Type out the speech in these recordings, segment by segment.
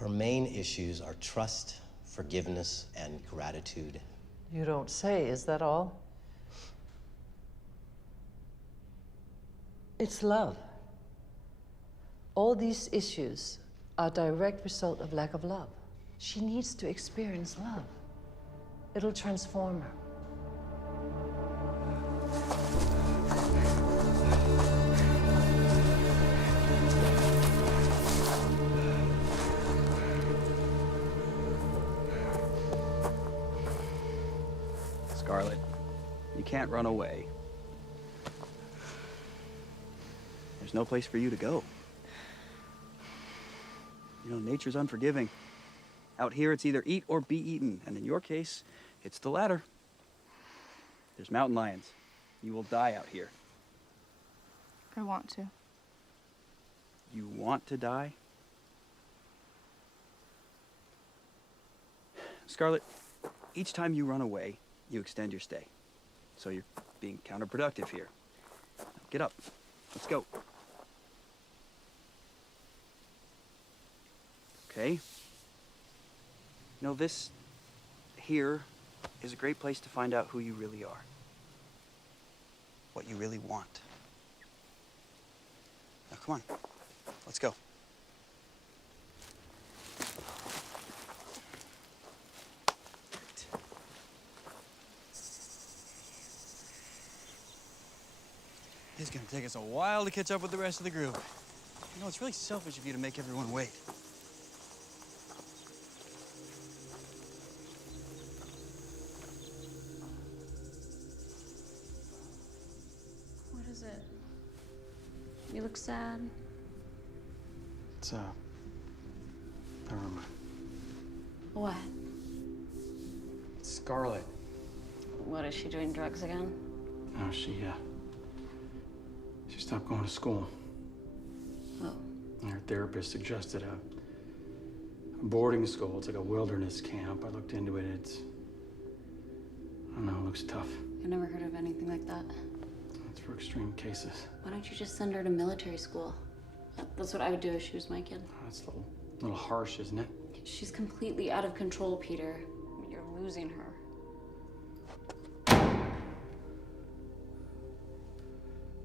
Her main issues are trust, forgiveness, and gratitude. You don't say, is that all? It's love. All these issues are a direct result of lack of love. She needs to experience love. It'll transform her. Scarlet, you can't run away. There's no place for you to go. You know, nature's unforgiving. Out here, it's either eat or be eaten, and in your case, it's the latter. There's mountain lions. You will die out here. I want to. You want to die? Scarlet, each time you run away, you extend your stay. So you're being counterproductive here. Now get up. Let's go. Okay? You know, this here is a great place to find out who you really are. What you really want. Now, come on. Let's go. It's gonna take us a while to catch up with the rest of the group. You know, it's really selfish of you to make everyone wait. What is it? You look sad. It's, never mind. What? It's Scarlet. What, is she doing drugs again? No, she stopped going to school. Oh. And her therapist suggested a boarding school. It's like a wilderness camp. I looked into it. It's, I don't know, it looks tough. I've never heard of anything like that. It's for extreme cases. Why don't you just send her to military school? That's what I would do if she was my kid. That's a little harsh, isn't it? She's completely out of control, Peter. You're losing her.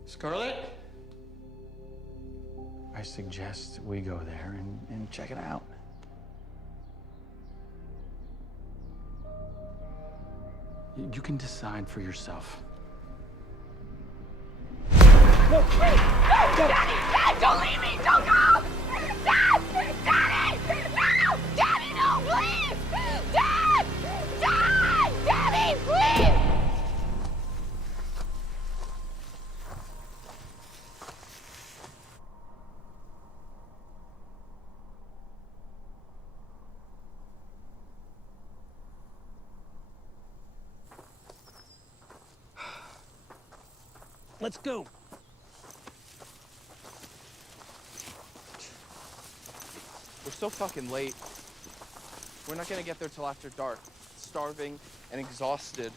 Scarlet? I suggest we go there and check it out. You can decide for yourself. No! Wait! No! Daddy! Dad! Don't leave me! Don't go! Dad! Daddy! No! Daddy, no! Please! Dad! Dad! Daddy, please! Let's go. We're so fucking late. We're not gonna get there till after dark. Starving and exhausted.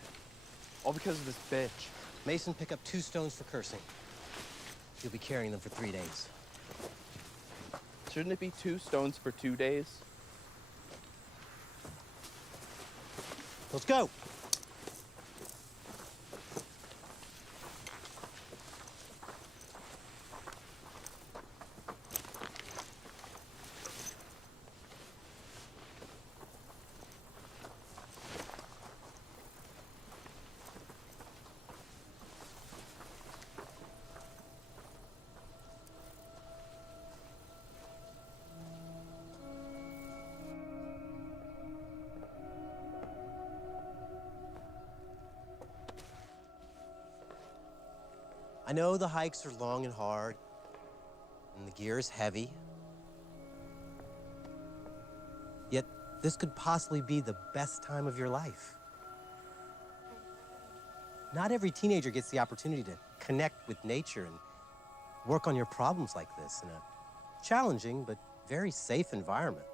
All because of this bitch. Mason, pick up 2 stones for cursing. You'll be carrying them for 3 days. Shouldn't it be 2 stones for 2 days? Let's go. I know the hikes are long and hard, and the gear is heavy. Yet, this could possibly be the best time of your life. Not every teenager gets the opportunity to connect with nature and work on your problems like this in a challenging but very safe environment.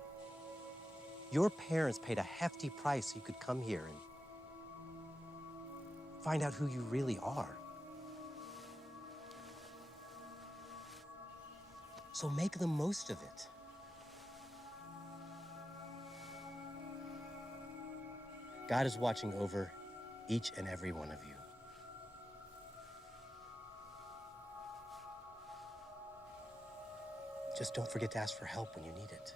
Your parents paid a hefty price so you could come here and find out who you really are. So make the most of it. God is watching over each and every one of you. Just don't forget to ask for help when you need it.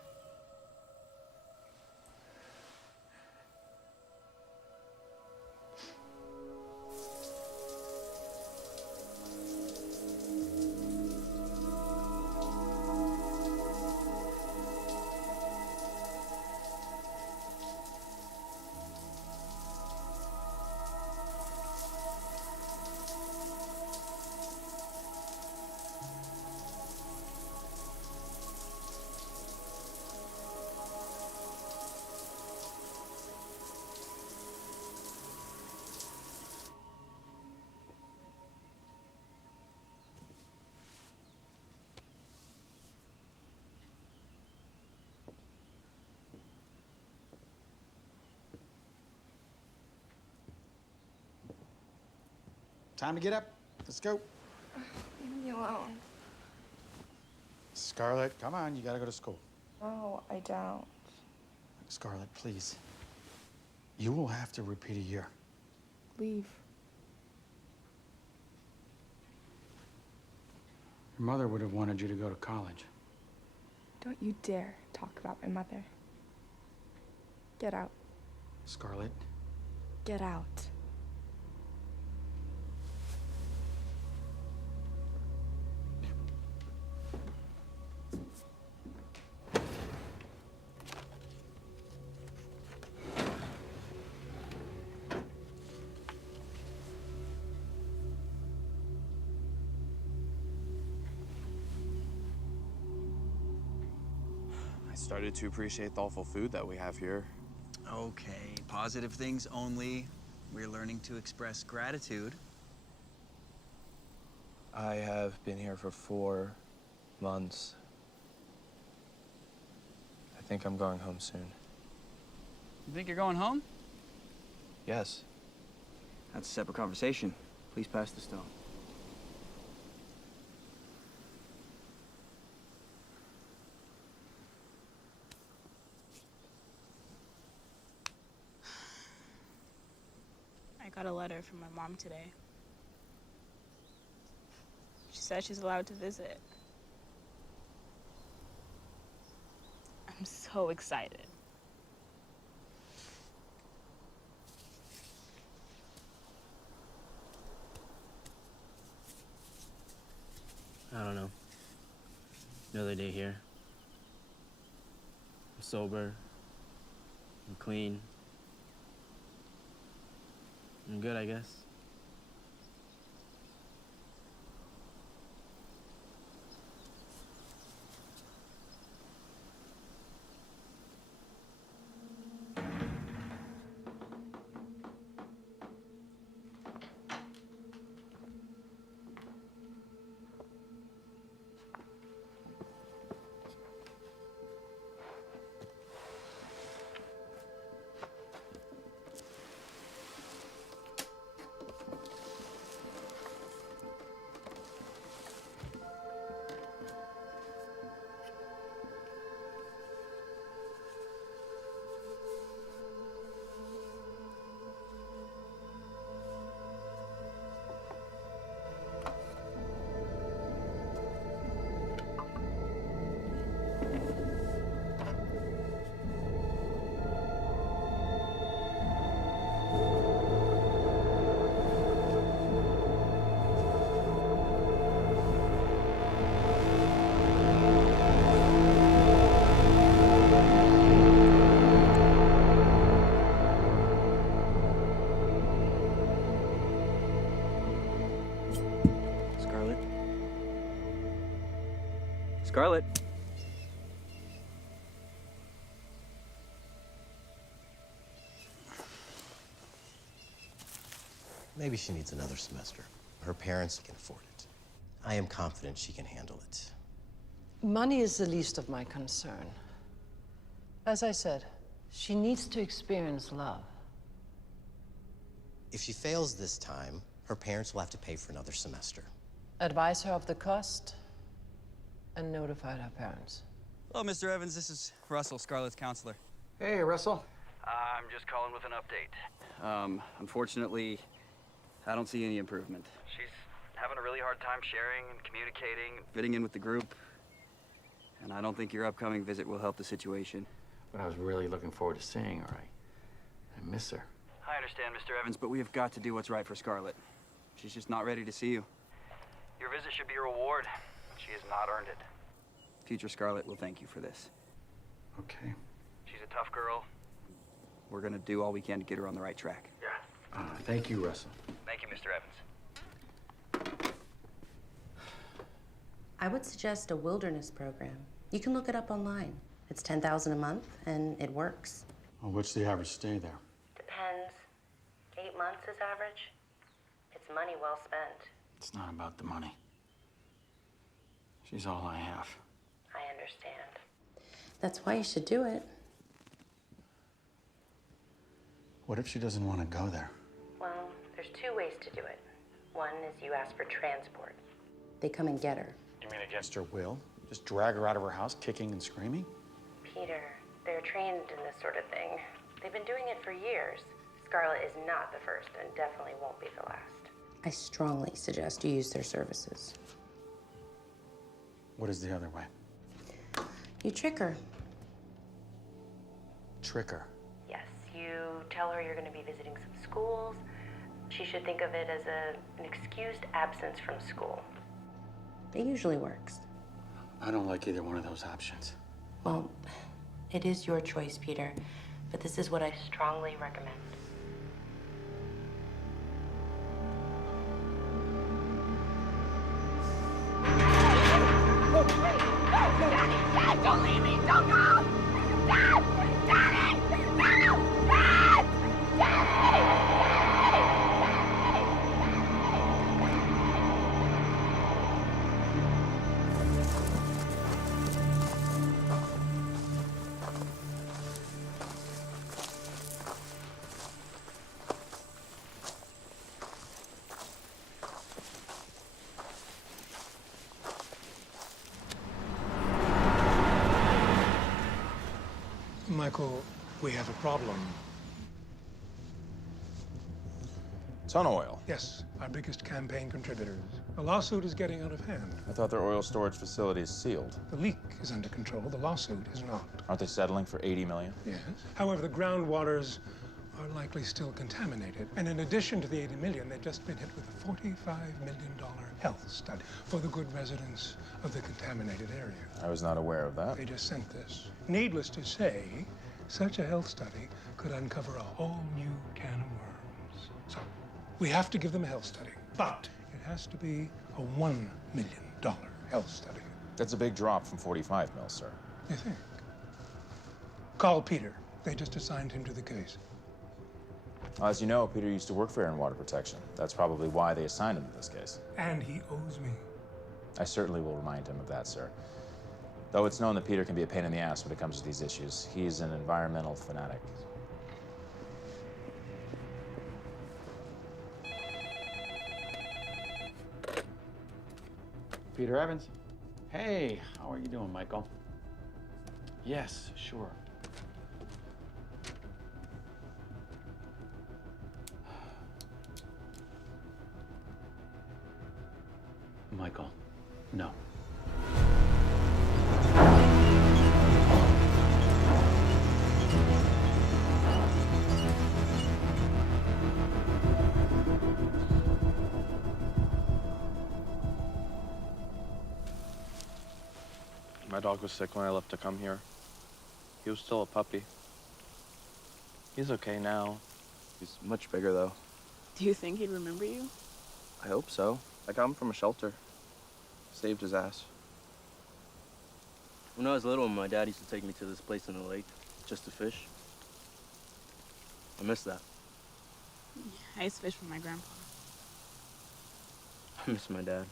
Time to get up. Let's go. Leave me alone. Scarlet, come on, you gotta go to school. No, I don't. Scarlet, please. You will have to repeat a year. Leave. Your mother would have wanted you to go to college. Don't you dare talk about my mother. Get out. Scarlet, Get out. I started to appreciate the awful food that we have here. Okay, positive things only. We're learning to express gratitude. I have been here for 4 months. I think I'm going home soon. You think you're going home? Yes. That's a separate conversation. Please pass the stone. I got a letter from my mom today. She said she's allowed to visit. I'm so excited. I don't know. Another day here. I'm sober. I'm clean. I'm good, I guess. Scarlet? Scarlet? Maybe she needs another semester. Her parents can afford it. I am confident she can handle it. Money is the least of my concern. As I said, she needs to experience love. If she fails this time, her parents will have to pay for another semester. Advise her of the cost and notify her parents. Hello, Mr. Evans. This is Russell, Scarlett's counselor. Hey, Russell. I'm just calling with an update. Unfortunately, I don't see any improvement. She's having a really hard time sharing and communicating, fitting in with the group. And I don't think your upcoming visit will help the situation. But I was really looking forward to seeing her. I miss her. I understand, Mr. Evans, but we have got to do what's right for Scarlet. She's just not ready to see you. Your visit should be a reward. She has not earned it. Future Scarlet will thank you for this. Okay. She's a tough girl. We're gonna do all we can to get her on the right track. Yeah. Thank you, Russell. Thank you, Mr. Evans. I would suggest a wilderness program. You can look it up online. It's $10,000 a month, and it works. Well, what's the average stay there? Depends. 8 months is average. It's money well spent. It's not about the money. She's all I have. I understand. That's why you should do it. What if she doesn't want to go there? Well, there's 2 ways to do it. One is you ask for transport. They come and get her. You mean against her will? Just drag her out of her house, kicking and screaming? Peter, they're trained in this sort of thing. They've been doing it for years. Scarlet is not the first and definitely won't be the last. I strongly suggest you use their services. What is the other way? You trick her. Trick her. Yes, you tell her you're going to be visiting some schools. She should think of it as an excused absence from school. It usually works. I don't like either one of those options. Well, it is your choice, Peter, but this is what I strongly recommend. Dad, don't leave me! Don't go! Dad! Daddy! No! Dad! Daddy! Michael, we have a problem. Ton oil. Yes, our biggest campaign contributors. The lawsuit is getting out of hand. I thought their oil storage facility is sealed. The leak is under control. The lawsuit is not. Aren't they settling for 80 million? Yes. However, the groundwaters are likely still contaminated. And in addition to the 80 million, they've just been hit with a $45 million health study for the good residents of the contaminated area. I was not aware of that. They just sent this. Needless to say, such a health study could uncover a whole new can of worms. So, we have to give them a health study, but it has to be a $1 million health study. That's a big drop from 45 mil, sir. You think? Call Peter. They just assigned him to the case. As you know, Peter used to work for Air and Water Protection. That's probably why they assigned him to this case. And he owes me. I certainly will remind him of that, sir. Though it's known that Peter can be a pain in the ass when it comes to these issues. He's an environmental fanatic. Peter Evans. Hey, how are you doing, Michael? Yes, sure. Michael, no. My dog was sick when I left to come here. He was still a puppy. He's okay now. He's much bigger, though. Do you think he'd remember you? I hope so. I got him from a shelter. Saved his ass. When I was little, my dad used to take me to this place in the lake just to fish. I miss that. I used to fish with my grandpa. I miss my dad.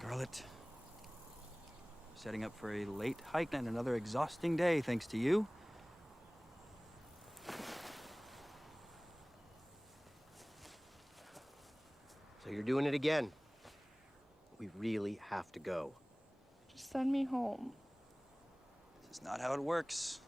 Scarlet. Setting up for a late hike and another exhausting day, thanks to you. So you're doing it again. We really have to go. Just send me home. This is not how it works.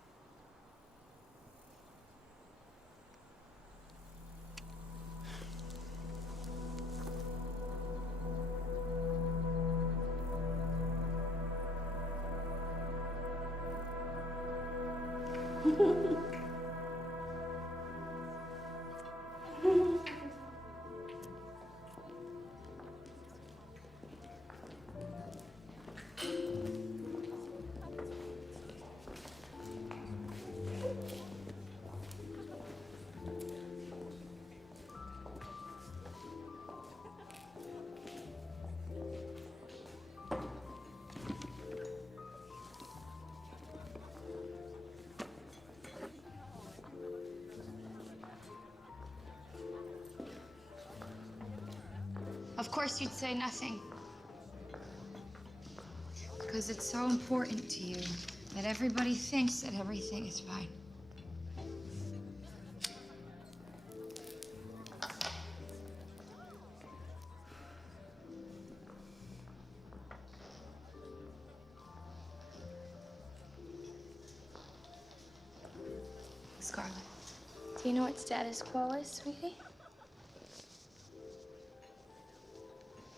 Of course you'd say nothing. Because it's so important to you that everybody thinks that everything is fine. Scarlet, do you know what status quo is, sweetie?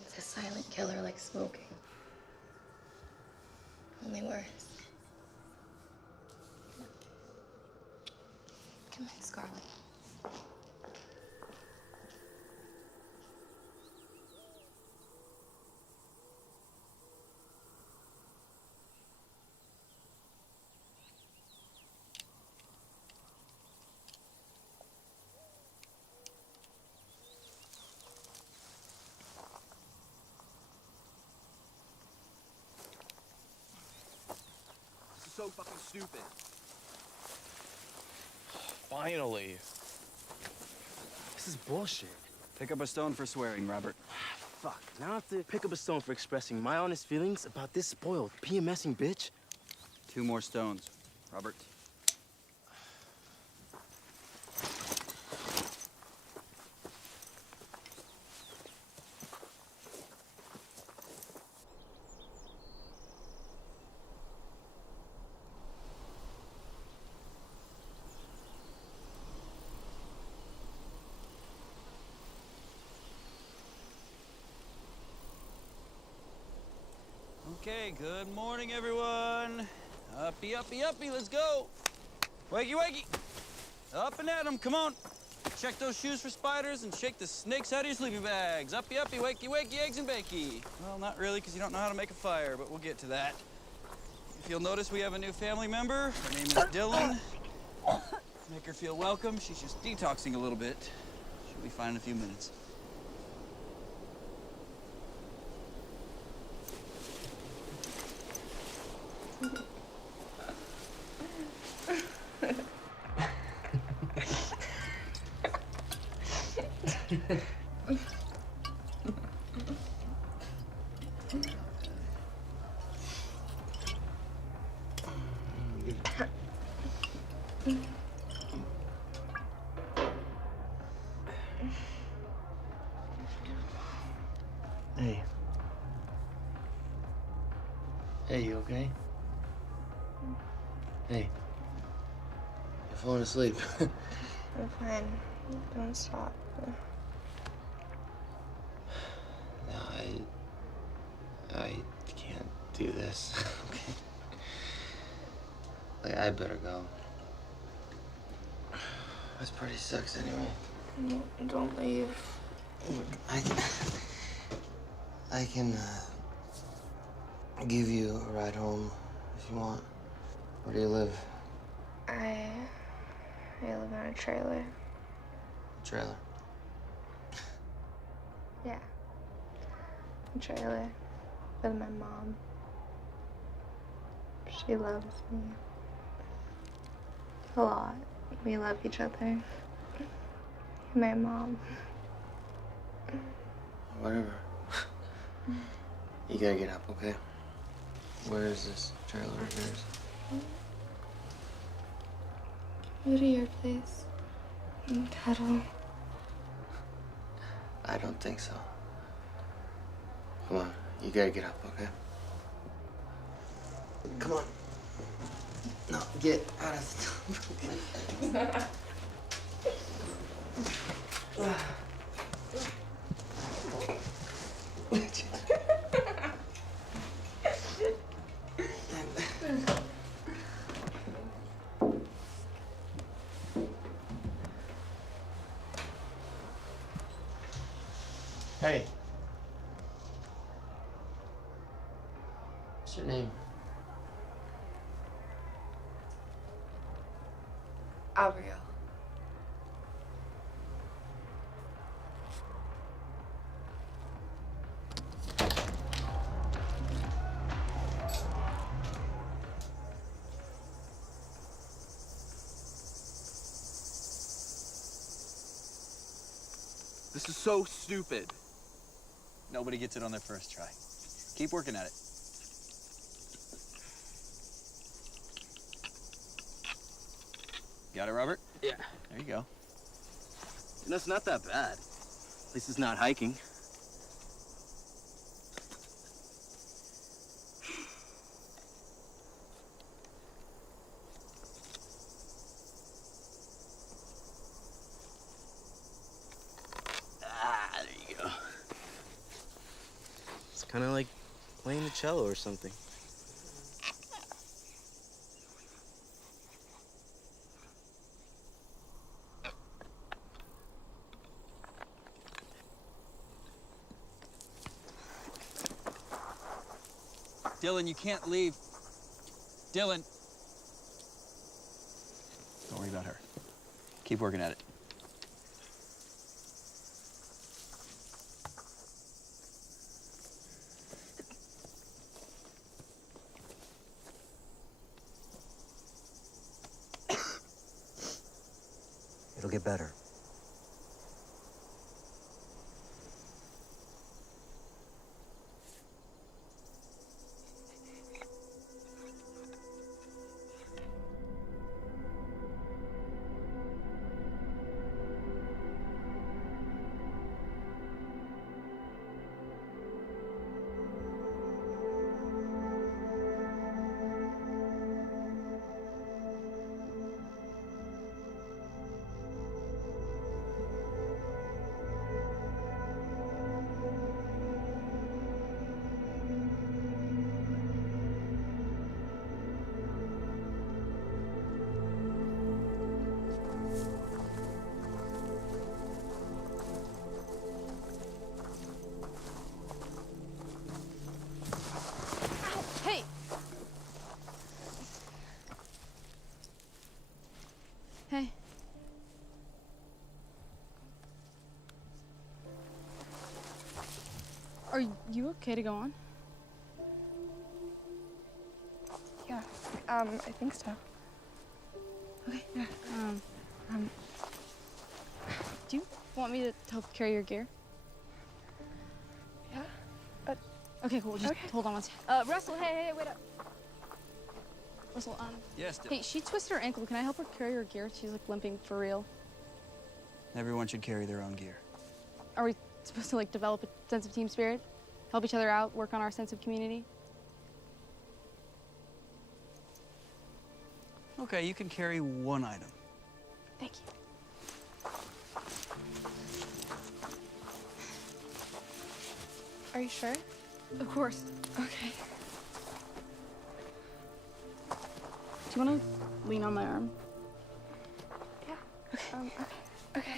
It's a silent killer like smoking. Only worse. Come in, Scarlet. So fucking stupid. Finally. This is bullshit. Pick up a stone for swearing, Robert. Fuck, now I have to pick up a stone for expressing my honest feelings about this spoiled, PMSing bitch. 2 more stones, Robert. Okay, good morning, everyone. Uppy, uppy, uppy, let's go. Wakey, wakey. Up and at 'em, come on. Check those shoes for spiders and shake the snakes out of your sleeping bags. Uppy, uppy, wakey, wakey, eggs and bakey. Well, not really, because you don't know how to make a fire, but we'll get to that. If you'll notice, we have a new family member. Her name is Dylan. Make her feel welcome. She's just detoxing a little bit. She'll be fine in a few minutes. Hey. Hey, you okay? Hey. You're falling asleep. I'm fine. Don't stop. No, I can't do this. Okay. Like, I better go. This party sucks anyway. No, don't leave. I can give you a ride home if you want. Where do you live? I live in a trailer. Trailer. Yeah. A trailer with my mom. She loves me. A lot. We love each other. My mom. Whatever. You gotta get up, okay? Where is this trailer of yours? Go to your place and cuddle. I don't think so. Come on, you gotta get up, okay? Come on. No, get out of the tub. Hey. What's your name? Abigail. This is so stupid. Nobody gets it on their first try. Keep working at it. Got it, Robert? Yeah. There you go. You know, it's not that bad. At least it's not hiking. There you go. It's kind of like playing the cello or something. Dylan, you can't leave. Dylan. Don't worry about her. Keep working at it. It'll get better. Hey! Hey. Are you okay to go on? Yeah, I think so. Okay. Yeah. Do you want me to help carry your gear? Yeah. Okay, cool. Just hold on one second. Russell, hey, wait up. Russell, Yes, Dylan. hey, she twisted her ankle. Can I help her carry her gear? She's like limping for real. Everyone should carry their own gear. Are we supposed to like develop a sense of team spirit? Help each other out, work on our sense of community? Okay, you can carry one item. Thank you. Are you sure? Of course. Okay. Do you want to lean on my arm? Yeah. Okay.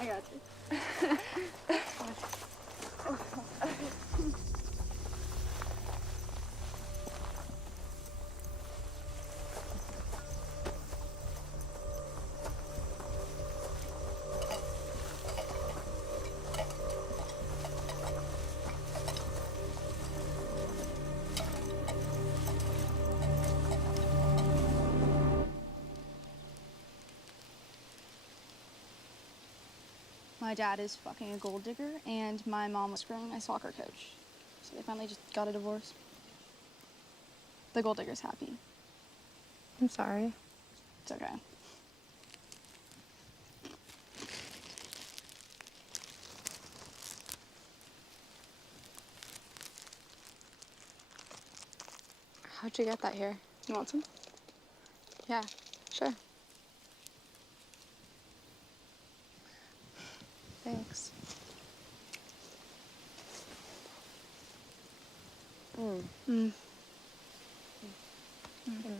I got you. My dad is fucking a gold digger, and my mom was screwing my soccer coach. So they finally just got a divorce. The gold digger's happy. I'm sorry. It's okay. How'd you get that here? You want some? Yeah, sure. Thanks. I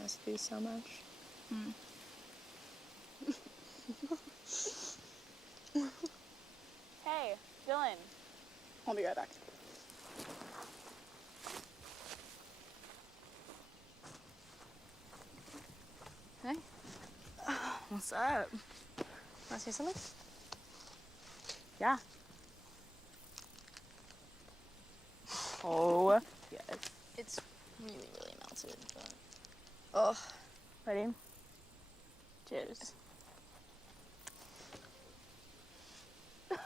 miss these so much. Hey, Dylan. I'll be right back. Hey. What's up? Wanna see something? Yeah. Oh, yes. It's really, really melted, but... Ugh. Ready? Cheers. It's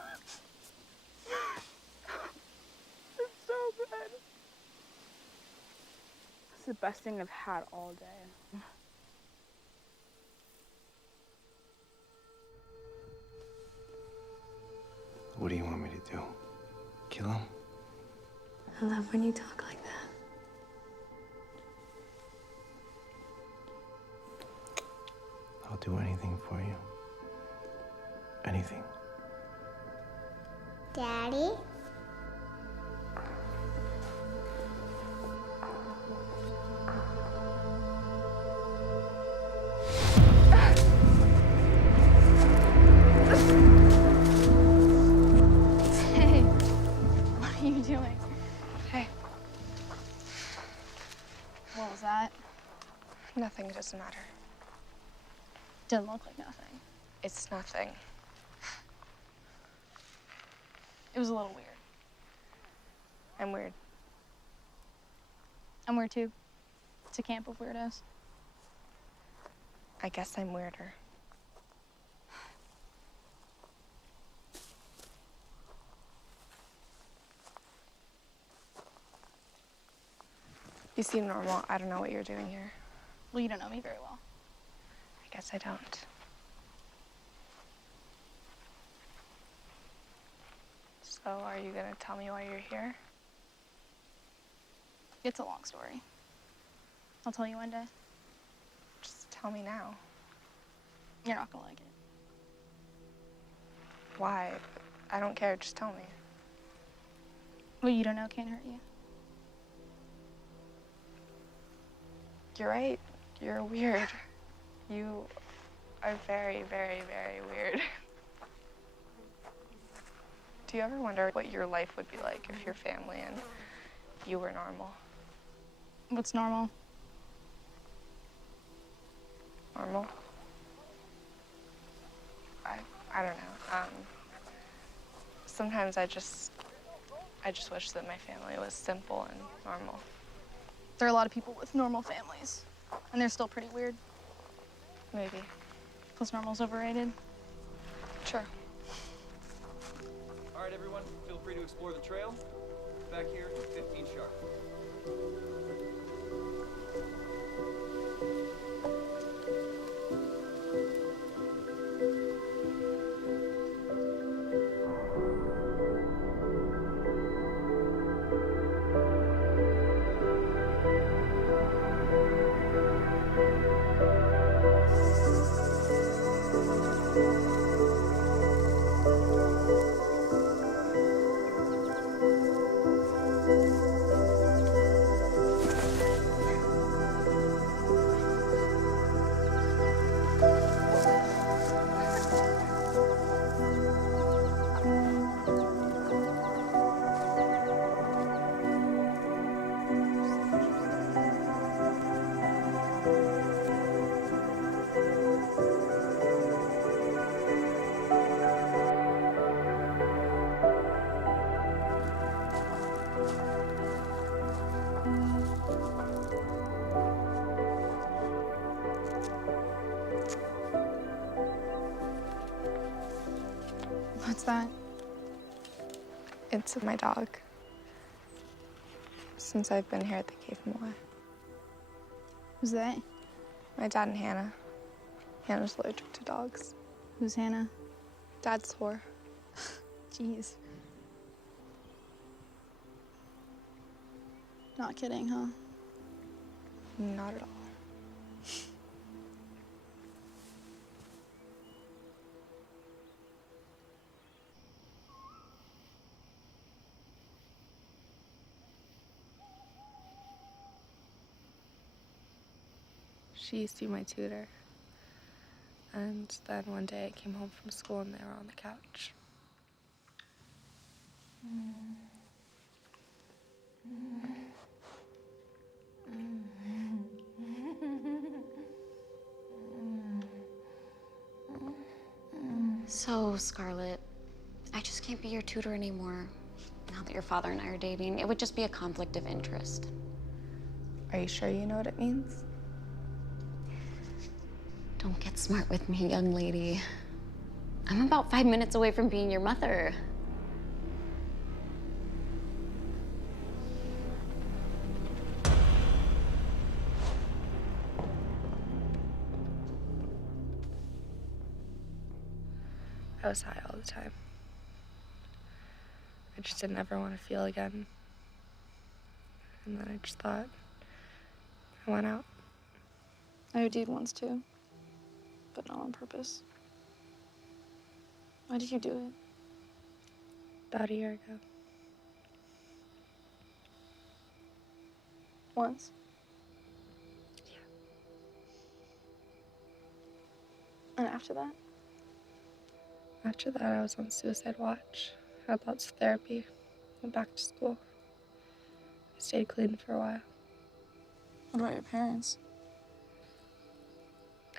so good. It's the best thing I've had all day. What do you want me to do? Kill him? I love when you talk like that. I'll do anything for you. Anything. Daddy? Hey, what are you doing? Hey. What was that? Nothing, it doesn't matter. Didn't look like nothing. It's nothing. It was a little weird. I'm weird. I'm weird too. It's a camp of weirdos. I guess I'm weirder. You seem normal. I don't know what you're doing here. Well, you don't know me very well. I guess I don't. So, are you gonna tell me why you're here? It's a long story. I'll tell you one day. Just tell me now. You're not gonna like it. Why? I don't care. Just tell me. What you don't know can't hurt you. You're right. You're weird. You are very, very, very weird. Do you ever wonder what your life would be like if your family and you were normal? What's normal? Normal? I don't know. Sometimes I just wish that my family was simple and normal. There are a lot of people with normal families, and they're still pretty weird. Maybe. Plus normal's overrated. Sure. All right, everyone, feel free to explore the trail. Back here at 15 sharp. What's that? It's my dog. Since I've been here, they gave him away. Who's they? My dad and Hannah. Hannah's allergic to dogs. Who's Hannah? Dad's whore. Jeez. Not kidding, huh? Not at all. She used to be my tutor. And then one day I came home from school and they were on the couch. So, Scarlet, I just can't be your tutor anymore. Now that your father and I are dating, it would just be a conflict of interest. Are you sure you know what it means? Don't get smart with me, young lady. I'm about 5 minutes away from being your mother. I was high all the time. I just didn't ever want to feel again. And then I just thought, I went out. I OD'd once too, but not on purpose. Why did you do it? About a year ago. Once? Yeah. And after that? After that, I was on suicide watch, had lots of therapy, went back to school. I stayed clean for a while. What about your parents?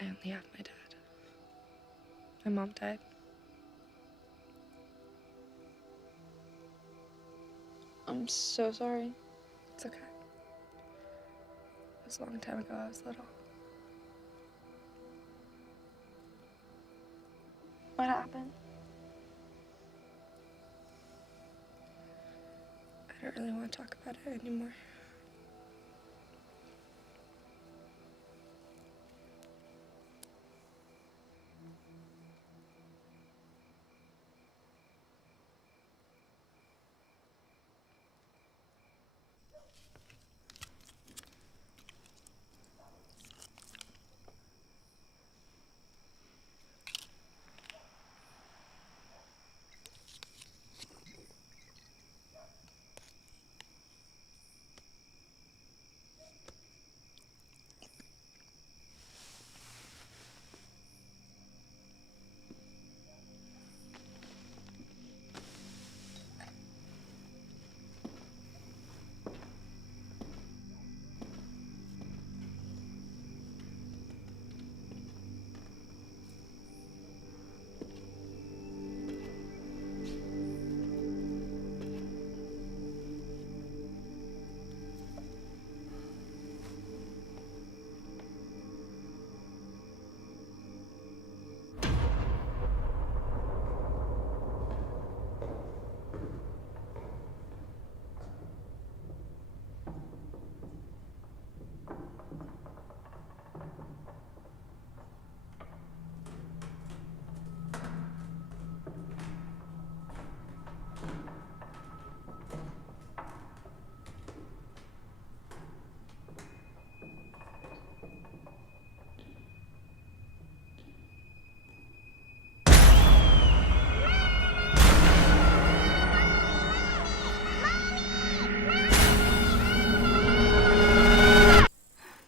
I only have my dad. My mom died. I'm so sorry. It's okay. It was a long time ago. I was little. What happened? I don't really want to talk about it anymore.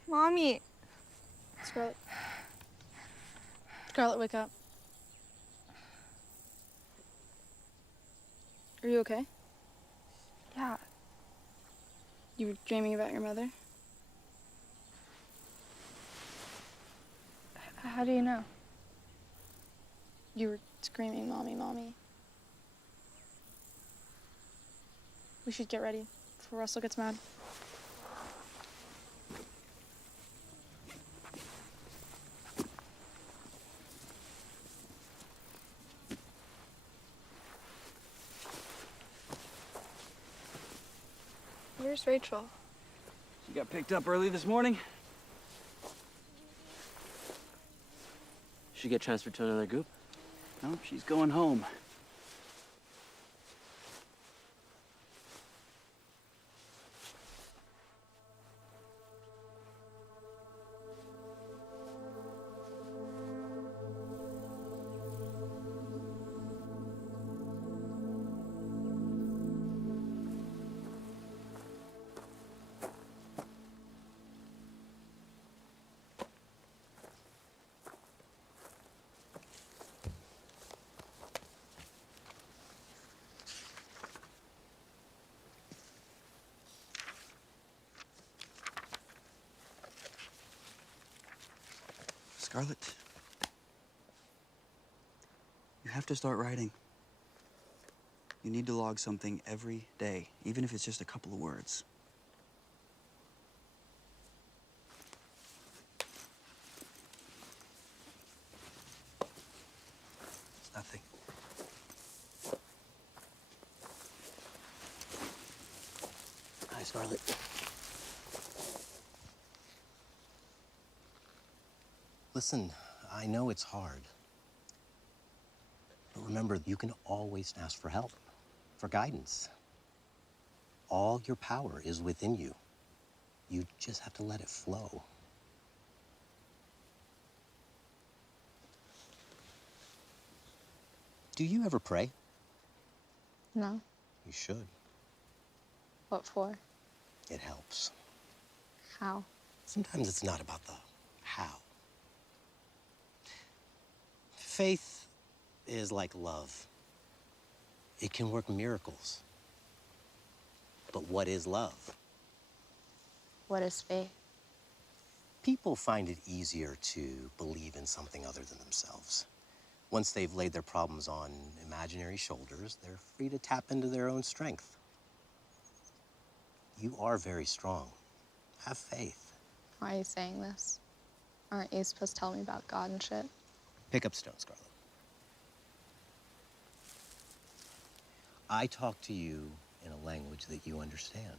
Mommy! Scarlet. Scarlet, wake up. Are you okay? Yeah. You were dreaming about your mother? How do you know? You were screaming, Mommy, Mommy. We should get ready before Russell gets mad. Where's Rachel? She got picked up early this morning. She get transferred to another group? Nope, she's going home. Scarlet, you have to start writing. You need to log something every day, even if it's just a couple of words. It's nothing. Hi, Scarlet. Listen, I know it's hard. But remember, you can always ask for help, for guidance. All your power is within you. You just have to let it flow. Do you ever pray? No. You should. What for? It helps. How? Sometimes it's not about the how. Faith is like love. It can work miracles. But what is love? What is faith? People find it easier to believe in something other than themselves. Once they've laid their problems on imaginary shoulders, they're free to tap into their own strength. You are very strong. Have faith. Why are you saying this? Aren't you supposed to tell me about God and shit? Pick up stone, Scarlet. I talk to you in a language that you understand.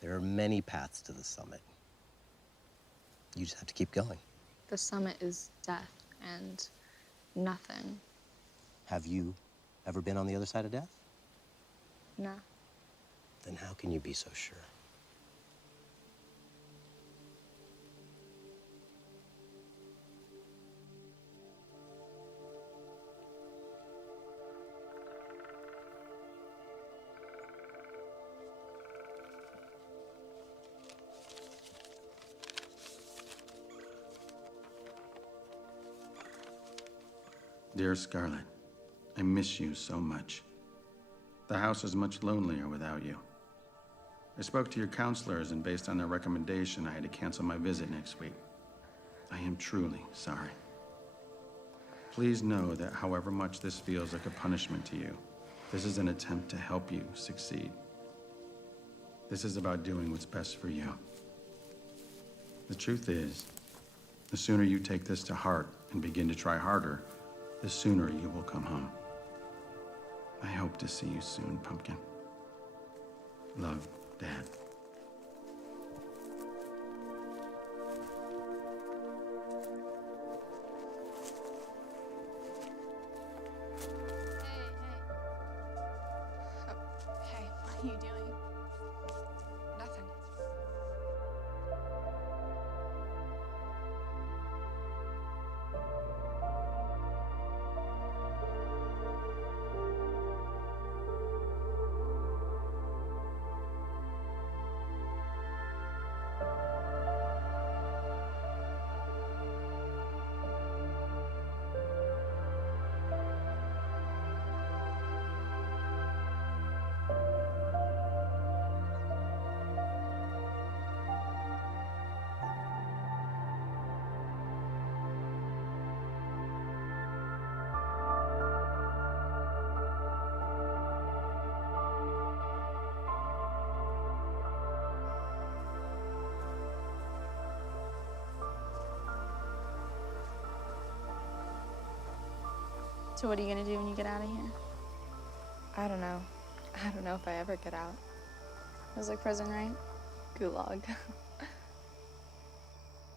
There are many paths to the summit. You just have to keep going. The summit is death and nothing. Have you ever been on the other side of death? No. Then how can you be so sure? Dear Scarlet, I miss you so much. The house is much lonelier without you. I spoke to your counselors, and based on their recommendation, I had to cancel my visit next week. I am truly sorry. Please know that however much this feels like a punishment to you, this is an attempt to help you succeed. This is about doing what's best for you. The truth is, the sooner you take this to heart and begin to try harder, the sooner you will come home. I hope to see you soon, Pumpkin. Love, Dad. Hey, what are you doing? Nothing. So what are you gonna do when you get out of here? I don't know. I don't know if I ever get out. It was like prison, right? Gulag.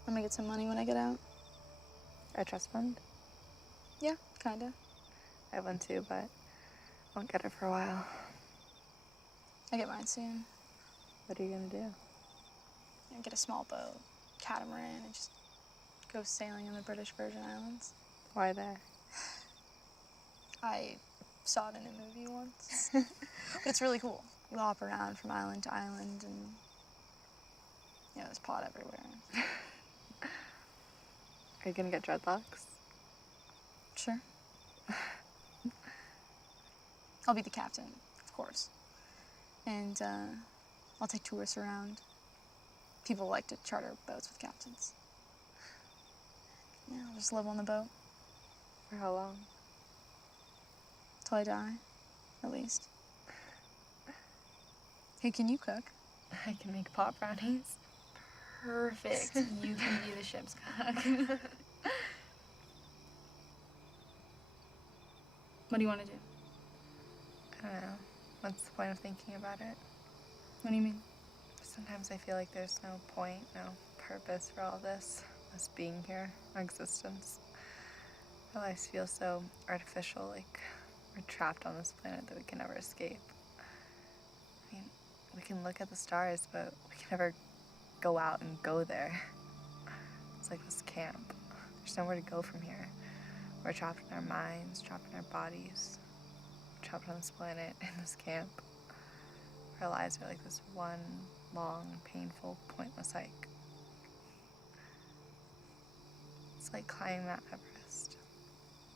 I'm gonna get some money when I get out. A trust fund? Yeah, kinda. I have one too, but I won't get it for a while. I get mine soon. What are you gonna do? Get a small boat, catamaran, and just go sailing in the British Virgin Islands. Why there? I saw it in a movie once. But it's really cool. You hop around from island to island and, you know, there's pot everywhere. Are you gonna get dreadlocks? Sure. I'll be the captain, of course. And I'll take tourists around. People like to charter boats with captains. Yeah, I'll just live on the boat. For how long? Till I die, at least. Hey, can you cook? I can make pot brownies. Perfect. You can be the ship's cook. What do you want to do? I don't know. What's the point of thinking about it? What do you mean? Sometimes I feel like there's no point, no purpose for all this. Us being here, our existence. Our lives feel so artificial, like we're trapped on this planet that we can never escape. I mean, we can look at the stars, but we can never go out and go there. It's like this camp. There's nowhere to go from here. We're trapped in our minds, trapped in our bodies, trapped on this planet, in this camp. Our lives are like this one long, painful, pointless hike. It's like climbing Mount Everest.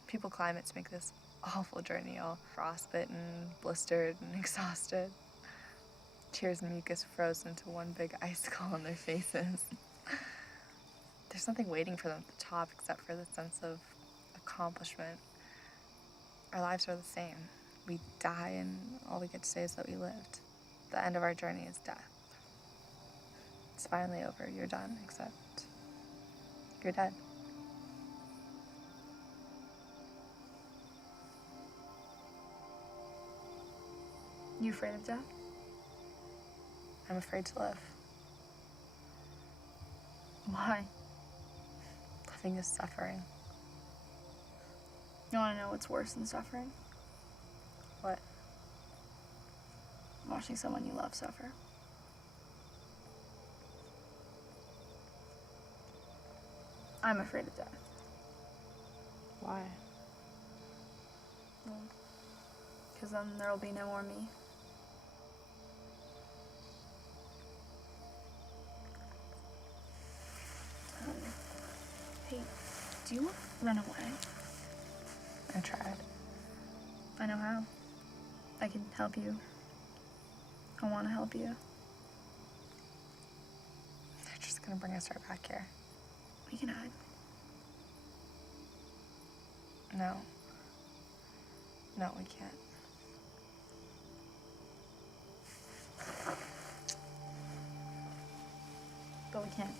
People climb it to make this awful journey, all frostbitten, blistered, and exhausted. Tears and mucus frozen to one big icicle on their faces. There's nothing waiting for them at the top except for the sense of accomplishment. Our lives are the same. We die and all we get to say is that we lived. The end of our journey is death. It's finally over. You're done, except you're dead. You afraid of death? I'm afraid to live. Why? Living is suffering. You want to know what's worse than suffering? What? Watching someone you love suffer. I'm afraid of death. Why? Well, because then there'll be no more me. Hey, do you want to run away? I tried. I know how. I can help you. I want to help you. They're just gonna bring us right back here. We can hide. No. No, we can't. But we can't.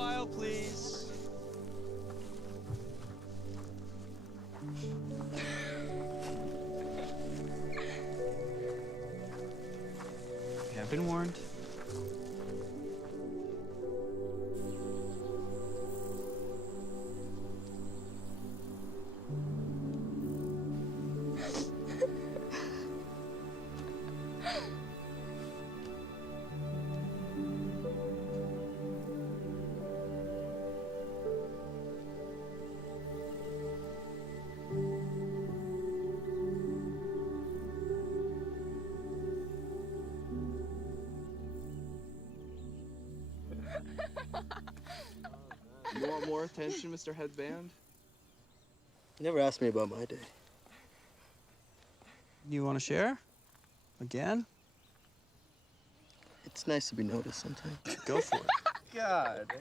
file, please. You have been warned. You want more attention, Mr. Headband? You never asked me about my day. You want to share? Again? It's nice to be noticed sometimes. Go for it. God.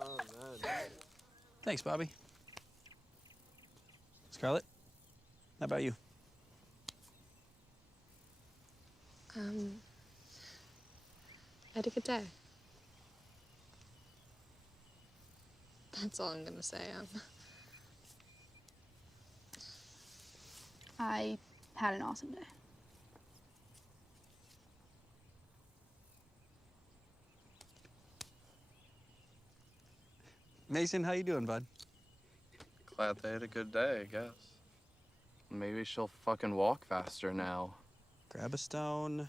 Oh, man. Thanks, Bobby. Scarlet, how about you? I had a good day. That's all I'm gonna say. I had an awesome day. Mason, how you doing, bud? Glad they had a good day, I guess. Maybe she'll fucking walk faster now. Grab a stone.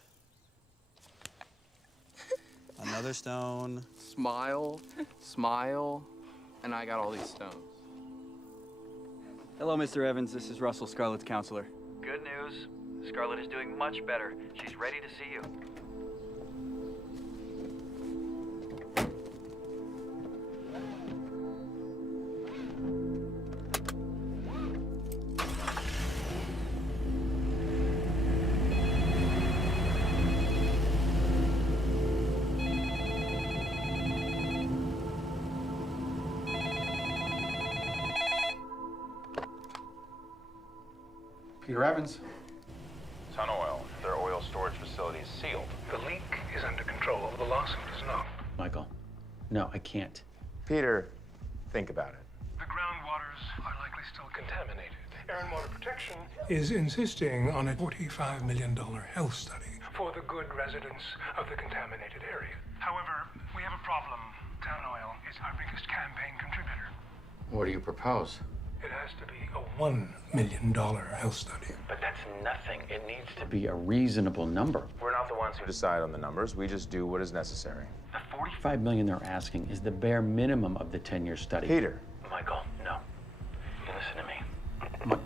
Another stone. Smile, smile, and I got all these stones. Hello, Mr. Evans. This is Russell, Scarlet's counselor. Good news. Scarlet is doing much better. She's ready to see you. Peter Evans. Sun Oil. Their oil storage facility is sealed. The leak is under control. The lawsuit is not. Michael, no, I can't. Peter, think about it. The groundwaters are likely still contaminated. Air and Water Protection is insisting on a $45 million health study for the good residents of the contaminated area. However, we have a problem. Town Oil is our biggest campaign contributor. What do you propose? It has to be a $1 million health study. But that's nothing. It needs to Be a reasonable number. We're not the ones who Decide on the numbers. We just do what is necessary. The 40. $5 million they're asking is the bare minimum of the 10-year study. Peter. Michael, no. You listen to me. Mi-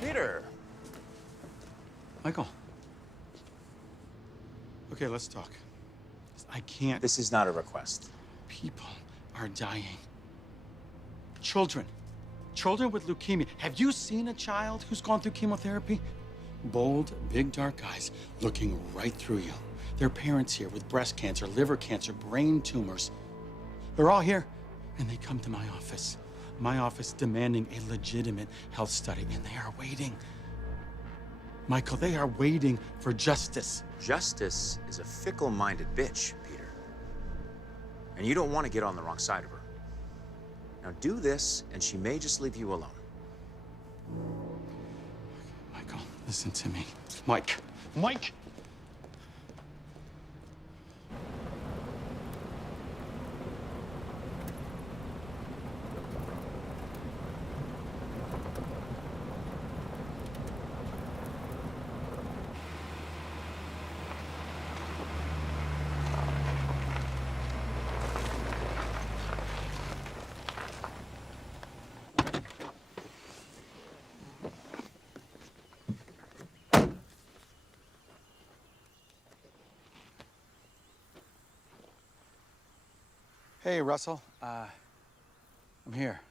Peter. Michael. Okay, let's talk. I can't. This is not a request. People are dying. Children. Children with leukemia. Have you seen a child who's gone through chemotherapy? Bold, big, dark eyes looking right through you. Their parents here with breast cancer, liver cancer, brain tumors. They're all here, and they come to my office. My office demanding a legitimate health study, and they are waiting. Michael, they are waiting for justice. Justice is a fickle-minded bitch, Peter. And you don't want to get on the wrong side of her. Now do this, and she may just leave you alone. Michael, listen to me. Mike. Mike! Hey, Russell. I'm here.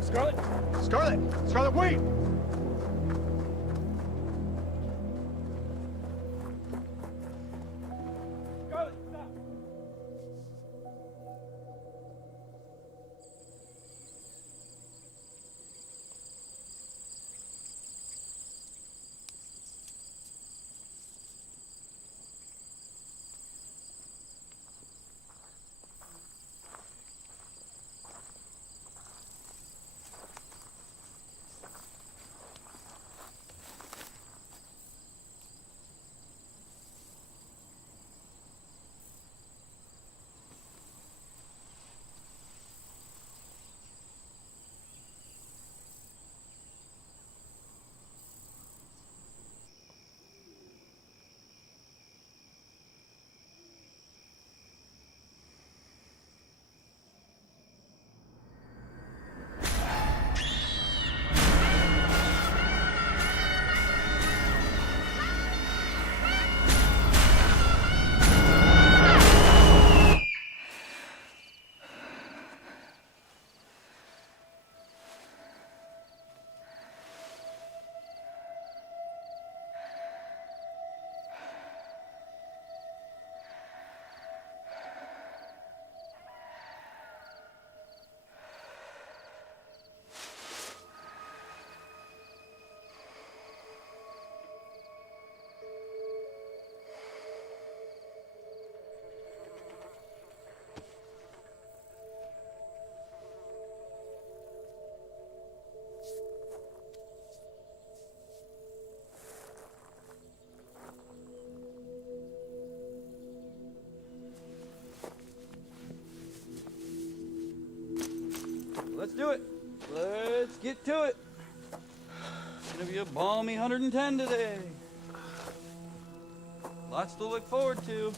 Scarlet! Scarlet! Scarlet, wait! Scarlet, stop! Let's do it. Let's get to it. It's gonna be a balmy 110 today. Lots to look forward to.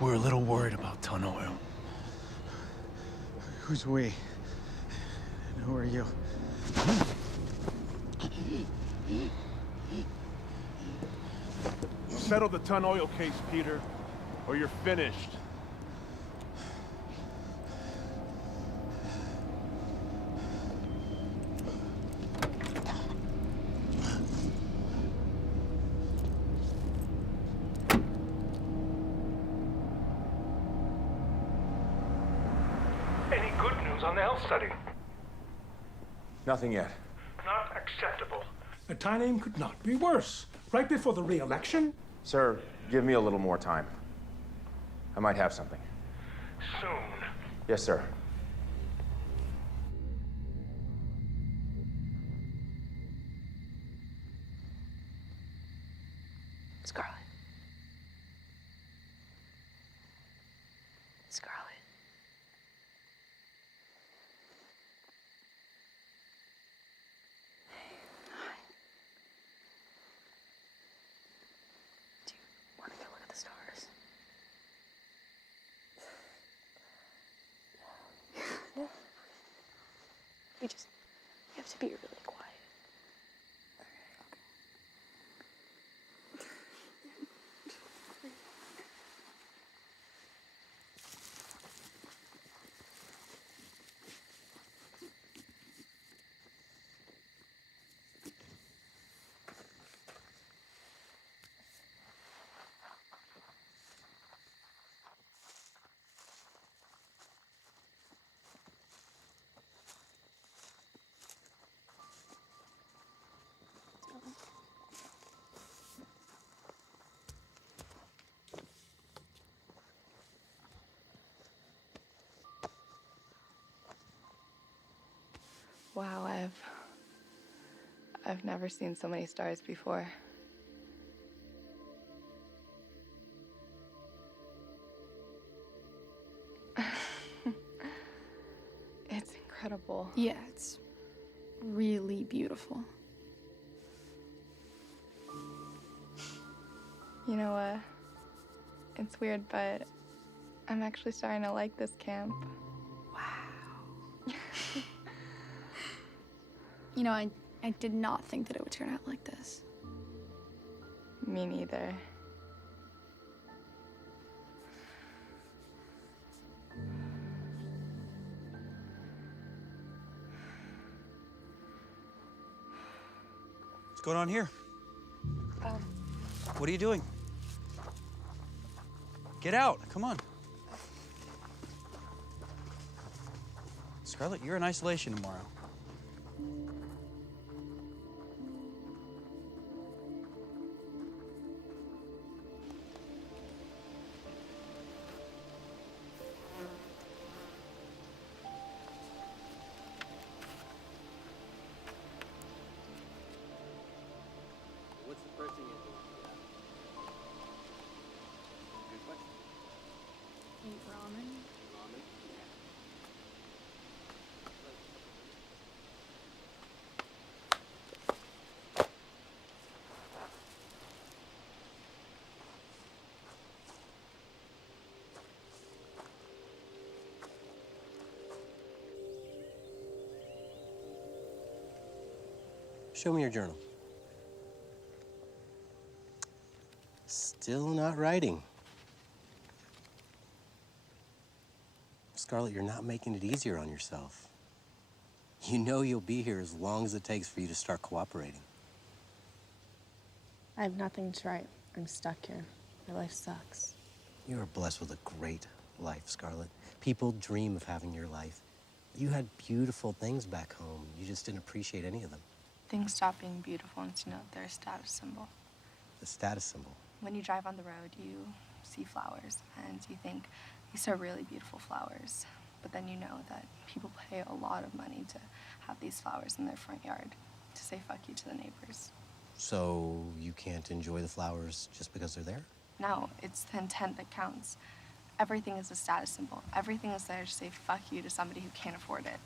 We're a little worried about ton oil. Who's we? And who are you? Settle the ton oil case, Peter, or you're finished. Any good news on the health study? Nothing yet. Not acceptable. The timing could not be worse. Right before the re-election? Sir, give me a little more time. I might have something. Soon. Yes, sir. Scarlet. Scarlet. Do you want to go look at the stars? No. You have to be really quiet. Wow, I've never seen so many stars before. It's incredible. Yeah, it's really beautiful. You know, it's weird, but I'm actually starting to like this camp. You know, I did not think that it would turn out like this. Me neither. What's going on here? What are you doing? Get out, come on. Scarlet, you're in isolation tomorrow. What's the first thing you do? Good question. Eat ramen. Ramen? Show me your journal. Still not writing. Scarlet, you're not making it easier on yourself. You know you'll be here as long as it takes for you to start cooperating. I have nothing to write. I'm stuck here. My life sucks. You are blessed with a great life, Scarlet. People dream of having your life. You had beautiful things back home. You just didn't appreciate any of them. Things stop being beautiful once you know they're a status symbol. The status symbol. When you drive on the road, you see flowers, and you think, these are really beautiful flowers. But then you know that people pay a lot of money to have these flowers in their front yard to say fuck you to the neighbors. So you can't enjoy the flowers just because they're there? No, it's the intent that counts. Everything is a status symbol. Everything is there to say fuck you to somebody who can't afford it.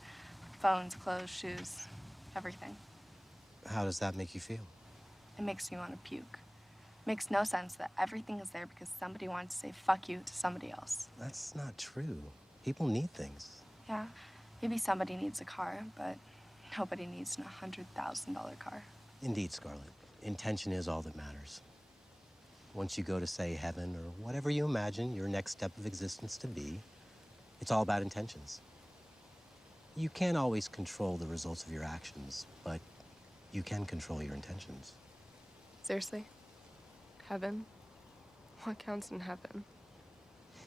Phones, clothes, shoes, everything. How does that make you feel? It makes me want to puke. Makes no sense that everything is there because somebody wants to say fuck you to somebody else. That's not true. People need things. Yeah, maybe somebody needs a car, but nobody needs a $100,000 car. Indeed, Scarlet. Intention is all that matters. Once you go to, say, heaven or whatever you imagine your next step of existence to be, it's all about intentions. You can't always control the results of your actions, but you can control your intentions. Seriously? Heaven? What counts in heaven?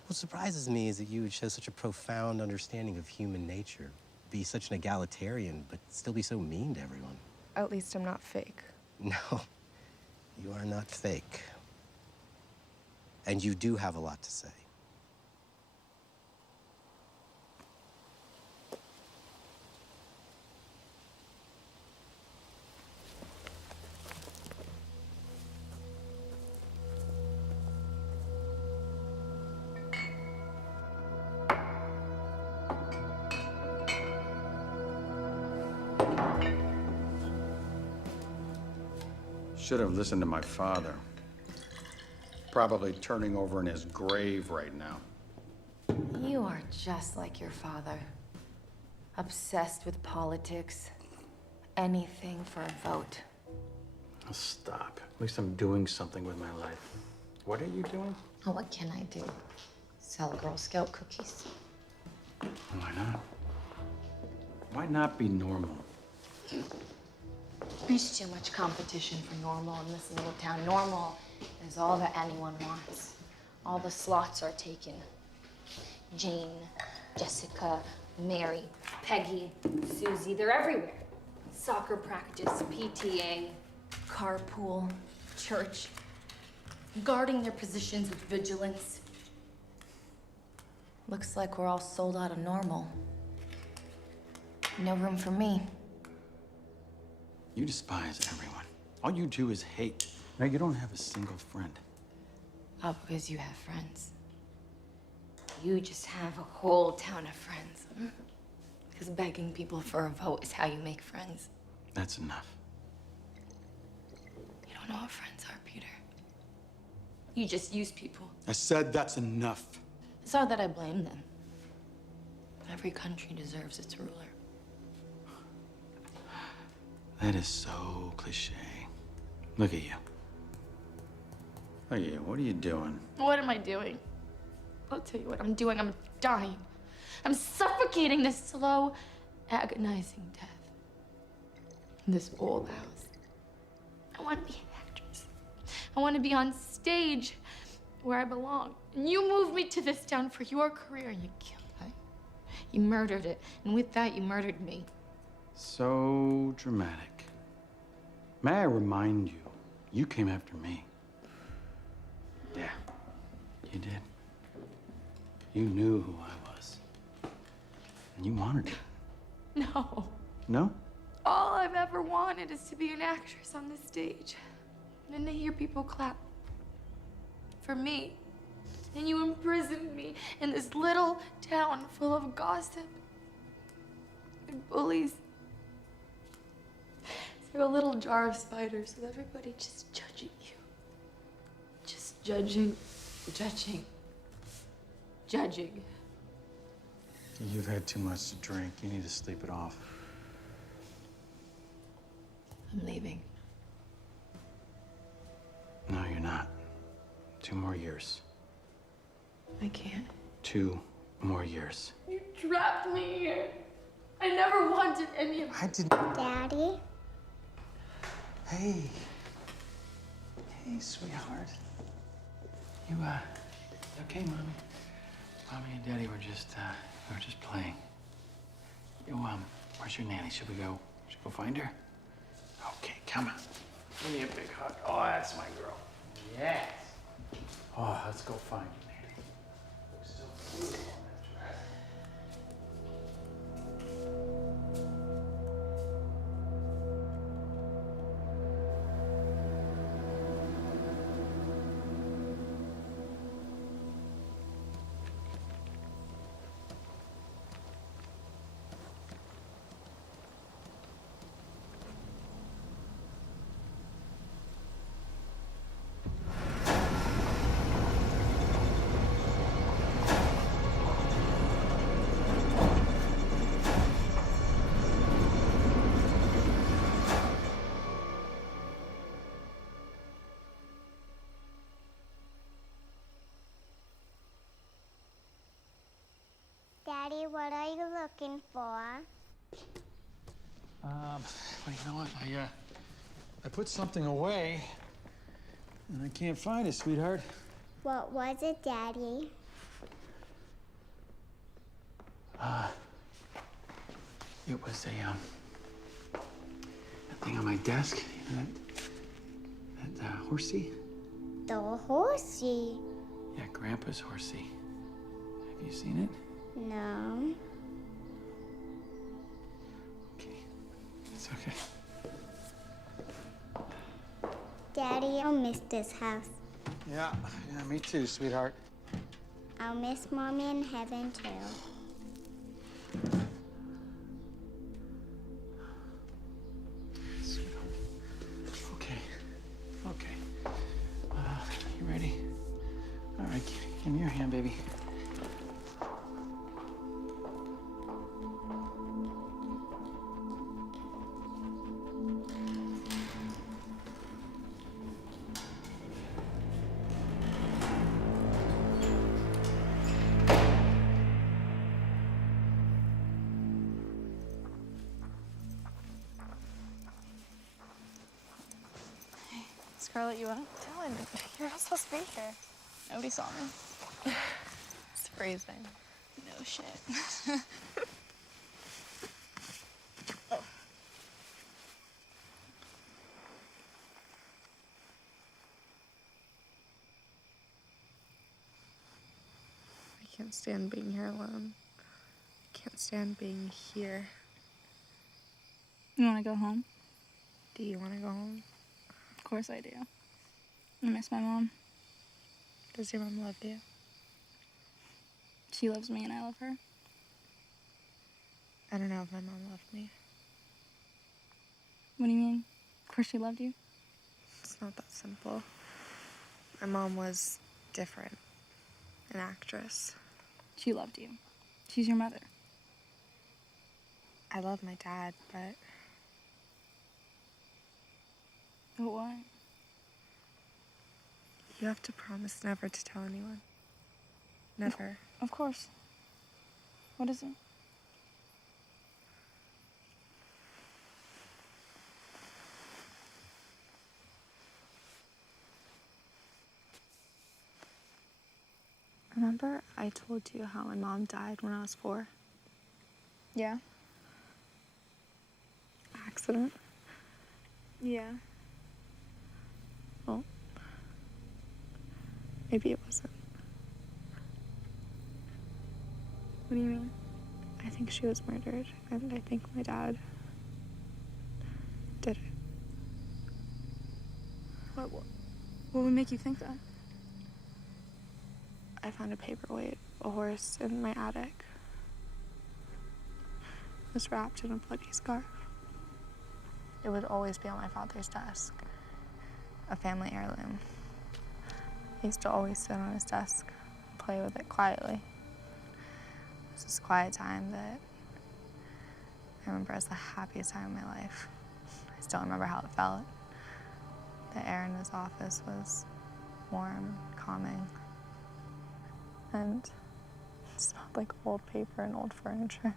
What surprises me is that you would show such a profound understanding of human nature, be such an egalitarian, but still be so mean to everyone. At least I'm not fake. No, you are not fake. And you do have a lot to say. Should have listened to my father. Probably turning over in his grave right now. You are just like your father. Obsessed with politics. Anything for a vote. Oh, stop. At least I'm doing something with my life. What are you doing? Oh, what can I do? Sell Girl Scout cookies? Why not? Why not be normal? There's too much competition for normal in this little town. Normal is all that anyone wants. All the slots are taken. Jane, Jessica, Mary, Peggy, Susie, they're everywhere. Soccer practice, PTA, carpool, church, guarding their positions with vigilance. Looks like we're all sold out of normal. No room for me. You despise everyone. All you do is hate. Now you don't have a single friend. All because you have friends. You just have a whole town of friends. Because begging people for a vote is how you make friends. That's enough. You don't know what friends are, Peter. You just use people. I said that's enough. It's not that I blame them. Every country deserves its ruler. That is so cliche. Look at you. Look at you. What are you doing? What am I doing? I'll tell you what I'm doing. I'm dying. I'm suffocating this slow, agonizing death in this old house. I want to be an actress. I want to be on stage where I belong. And you moved me to this town for your career, and you killed it. You murdered it, and with that, you murdered me. So dramatic. May I remind you, you came after me. Yeah, you did. You knew who I was. And you wanted it. No. No? All I've ever wanted is to be an actress on the stage. And to hear people clap. For me. And you imprisoned me in this little town full of gossip and bullies. Through a little jar of spiders with everybody just judging you. Just judging, judging, judging. You've had too much to drink. You need to sleep it off. I'm leaving. No, you're not. 2 more years. I can't. 2 more years. You trapped me here. I never wanted any of I didn't. Daddy? Hey. Hey, sweetheart. You okay, Mommy? Mommy and Daddy were just playing. You, where's your nanny? Should we go find her? Okay, come on. Give me a big hug. Oh, that's my girl. Yes. Oh, let's go find your nanny. Looks so beautiful in that dress. Daddy, what are you looking for? Well, you know what? I put something away, and I can't find it, sweetheart. What was it, Daddy? It was that thing on my desk, you know, that horsey. The horsey? Yeah, Grandpa's horsey. Have you seen it? No. Okay, it's okay. Daddy, I'll miss this house. Yeah, me too, sweetheart. I'll miss Mommy in heaven, too. Okay. You ready? All right, give me your hand, baby. Scarlet, you up? Dylan, you're not supposed to be here. Nobody saw me. It's freezing. No shit. I can't stand being here alone. I can't stand being here. You want to go home? Do you want to go home? Of course I do. I miss my mom. Does your mom love you? She loves me and I love her. I don't know if my mom loved me. What do you mean? Of course she loved you. It's not that simple. My mom was different. An actress. She loved you. She's your mother. I love my dad, but what? You have to promise never to tell anyone. Never. Of course. What is it? Remember I told you how my mom died when I was 4? Yeah. Accident? Yeah. Well, maybe it wasn't. What do you mean? I think she was murdered, and I think my dad did it. What would make you think that? I found a paperweight, a horse, in my attic. It was wrapped in a bloody scarf. It would always be on my father's desk. A family heirloom. He used to always sit on his desk and play with it quietly. It was this quiet time that I remember as the happiest time of my life. I still remember how it felt. The air in his office was warm, calming, and it smelled like old paper and old furniture.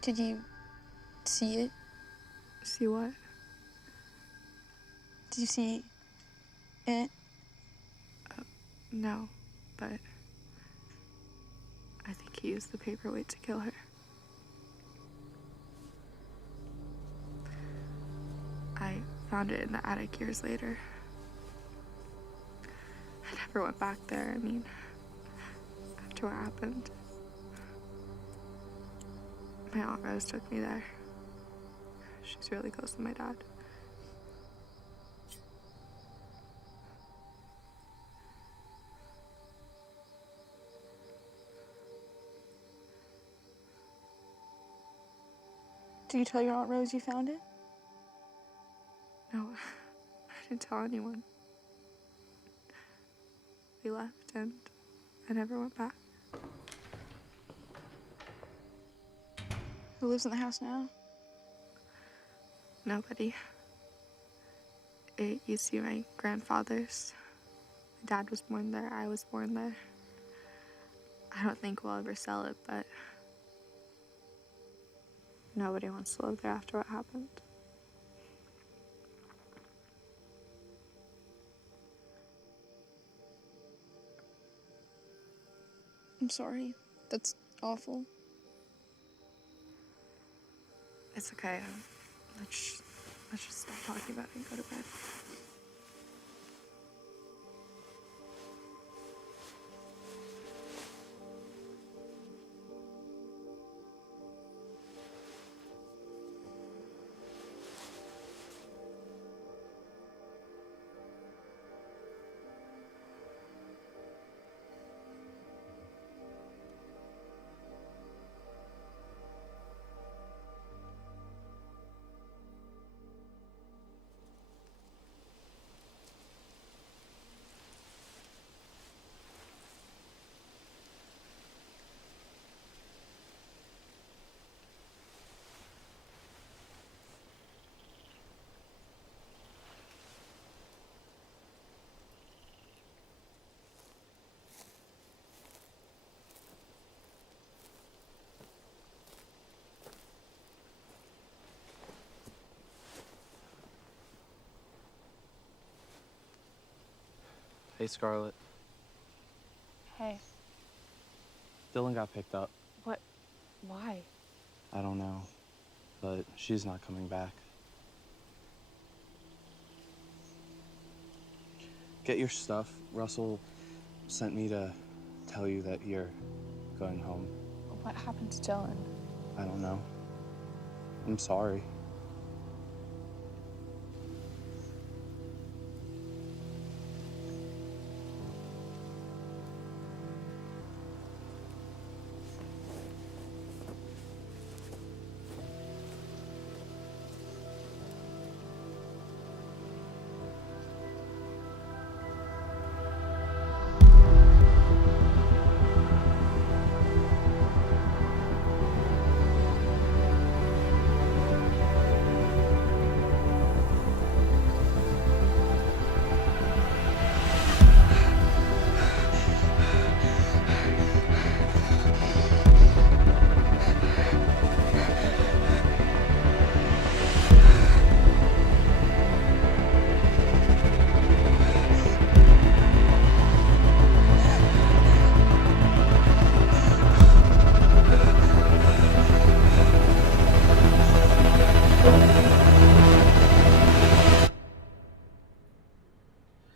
Did you see it? See what? Did you see it? No, but I think he used the paperweight to kill her. I found it in the attic years later. I never went back there. I mean, after what happened. My Aunt Rose took me there. She's really close to my dad. Did you tell your Aunt Rose you found it? No, I didn't tell anyone. We left and I never went back. Who lives in the house now? Nobody. It used to be my grandfather's. My dad was born there, I was born there. I don't think we'll ever sell it, but nobody wants to live there after what happened. I'm sorry. That's awful. It's okay. Let's just stop talking about it and go to bed. Hey, Scarlet. Hey. Dylan got picked up. What? Why? I don't know, but she's not coming back. Get your stuff. Russell sent me to tell you that you're going home. What happened to Dylan? I don't know. I'm sorry.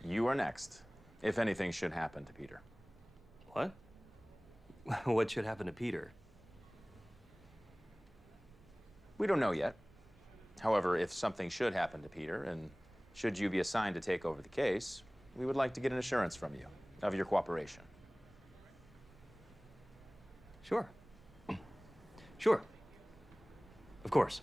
You are next, if anything should happen to Peter. What? What should happen to Peter? We don't know yet. However, if something should happen to Peter, and should you be assigned to take over the case, we would like to get an assurance from you of your cooperation. Sure. Sure. Of course.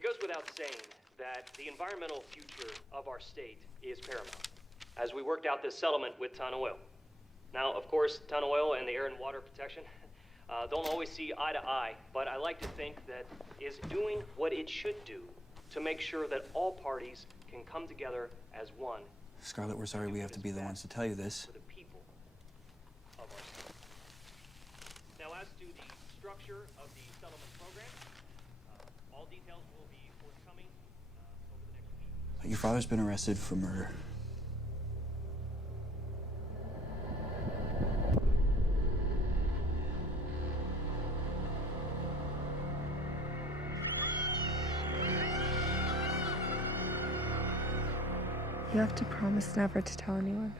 It goes without saying that the environmental future of our state is paramount as we worked out this settlement with Ton Oil. Now, of course, Ton Oil and the Air and Water Protection don't always see eye to eye, but I like to think that is doing what it should do to make sure that all parties can come together as one. Scarlet, we're sorry we have to be the ones to tell you this. For the people of our state. Now, as to the structure of the settlement program, all details will be forthcoming over the next week. Your father's been arrested for murder. You have to promise never to tell anyone.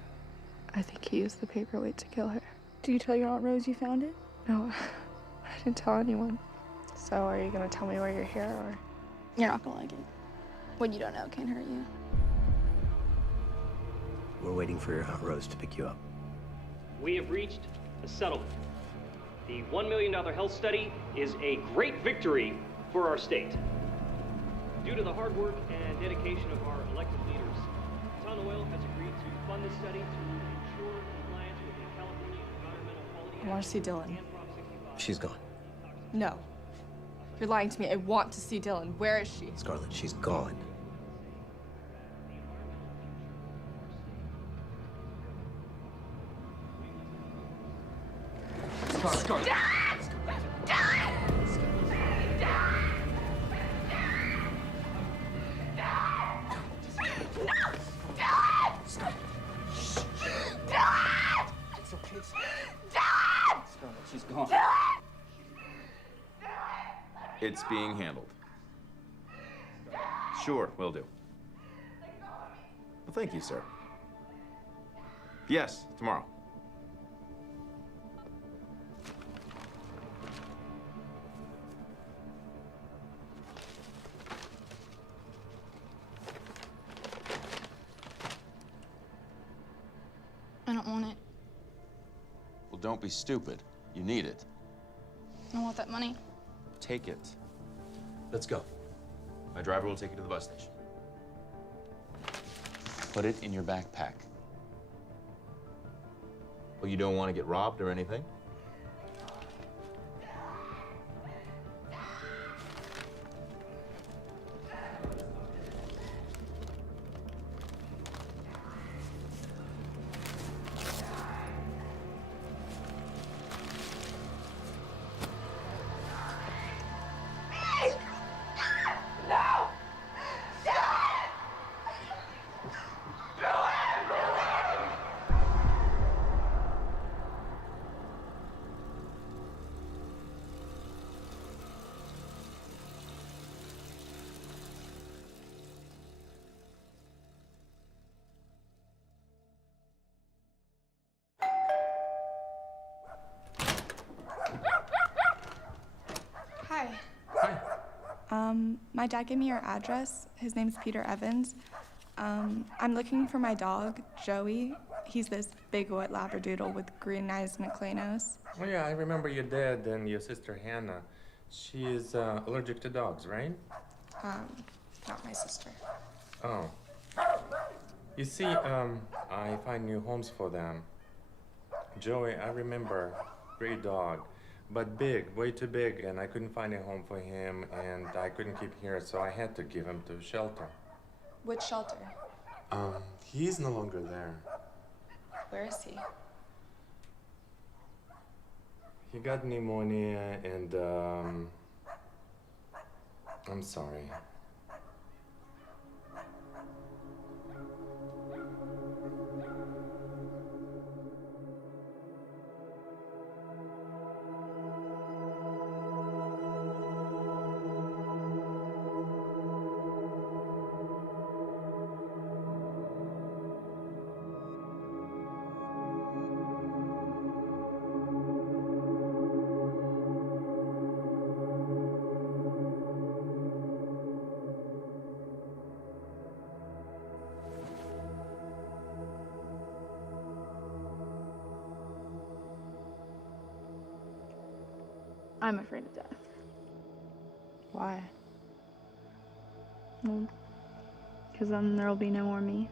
I think he used the paperweight to kill her. Did you tell your Aunt Rose you found it? No, I didn't tell anyone. So are you gonna tell me why you're here, or? You're not gonna like it. What you don't know can't hurt you. We're waiting for your Aunt Rose to pick you up. We have reached a settlement. The $1 million health study is a great victory for our state. Due to the hard work and dedication of our elected leaders, Ton Oil has agreed to fund this study to ensure compliance with the California Environmental Quality Act. I want to see Dylan. She's gone. No. You're lying to me. I want to see Dylan. Where is she? Scarlet, she's gone. Scarlet. Dad! Dad! She's gone. It's being handled. Sure, will do. Well, thank you, sir. Yes, tomorrow. I don't want it. Well, don't be stupid. You need it. I want that money. Take it. Let's go. My driver will take you to the bus station. Put it in your backpack. Well, you don't want to get robbed or anything? My dad gave me your address. His name's Peter Evans. I'm looking for my dog, Joey. He's this big white labradoodle with green eyes and a clay nose. Oh yeah, I remember your dad and your sister Hannah. She is allergic to dogs, right? Not my sister. Oh. You see, I find new homes for them. Joey, I remember, great dog, but big, way too big, and I couldn't find a home for him, and I couldn't keep here, so I had to give him to a shelter. Which shelter? He's no longer there. Where is he? He got pneumonia, and, I'm sorry. I'm afraid of death. Why? Well, because then there'll be no more me.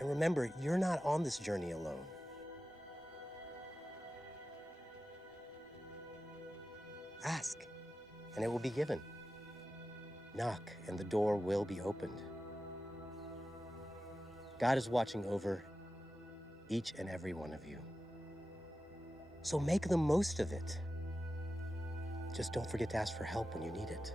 And remember, you're not on this journey alone. Ask, and it will be given. Knock, and the door will be opened. God is watching over each and every one of you. So make the most of it. Just don't forget to ask for help when you need it.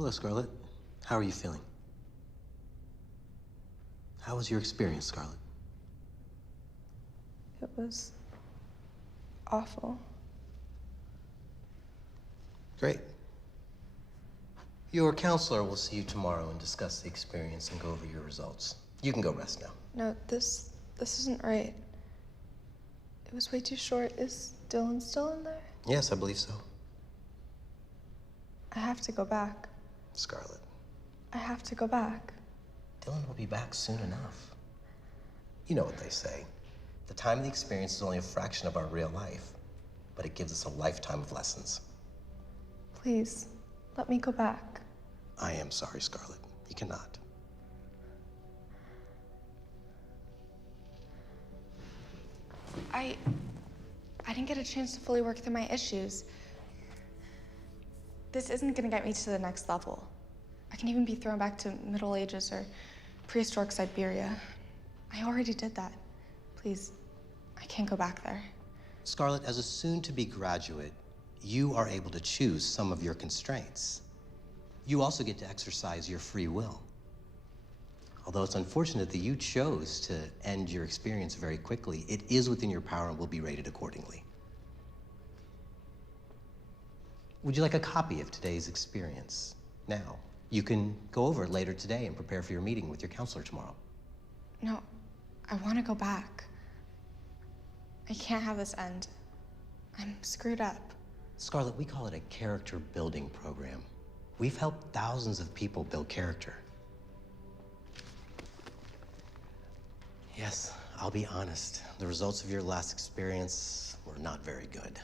Hello, Scarlet. How are you feeling? How was your experience, Scarlet? It was awful. Great. Your counselor will see you tomorrow and discuss the experience and go over your results. You can go rest now. No, this isn't right. It was way too short. Is Dylan still in there? Yes, I believe so. I have to go back. Scarlet, I have to go back. Dylan will be back soon enough. You know what they say. The time of the experience is only a fraction of our real life, but it gives us a lifetime of lessons. Please, let me go back. I am sorry, Scarlet. You cannot. I didn't get a chance to fully work through my issues. This isn't gonna get me to the next level. I can even be thrown back to Middle Ages or prehistoric Siberia. I already did that. Please, I can't go back there. Scarlet, as a soon-to-be graduate, you are able to choose some of your constraints. You also get to exercise your free will. Although it's unfortunate that you chose to end your experience very quickly, it is within your power and will be rated accordingly. Would you like a copy of today's experience now? You can go over it later today and prepare for your meeting with your counselor tomorrow. No, I want to go back. I can't have this end. I'm screwed up. Scarlet, we call it a character building program. We've helped thousands of people build character. Yes, I'll be honest. The results of your last experience were not very good,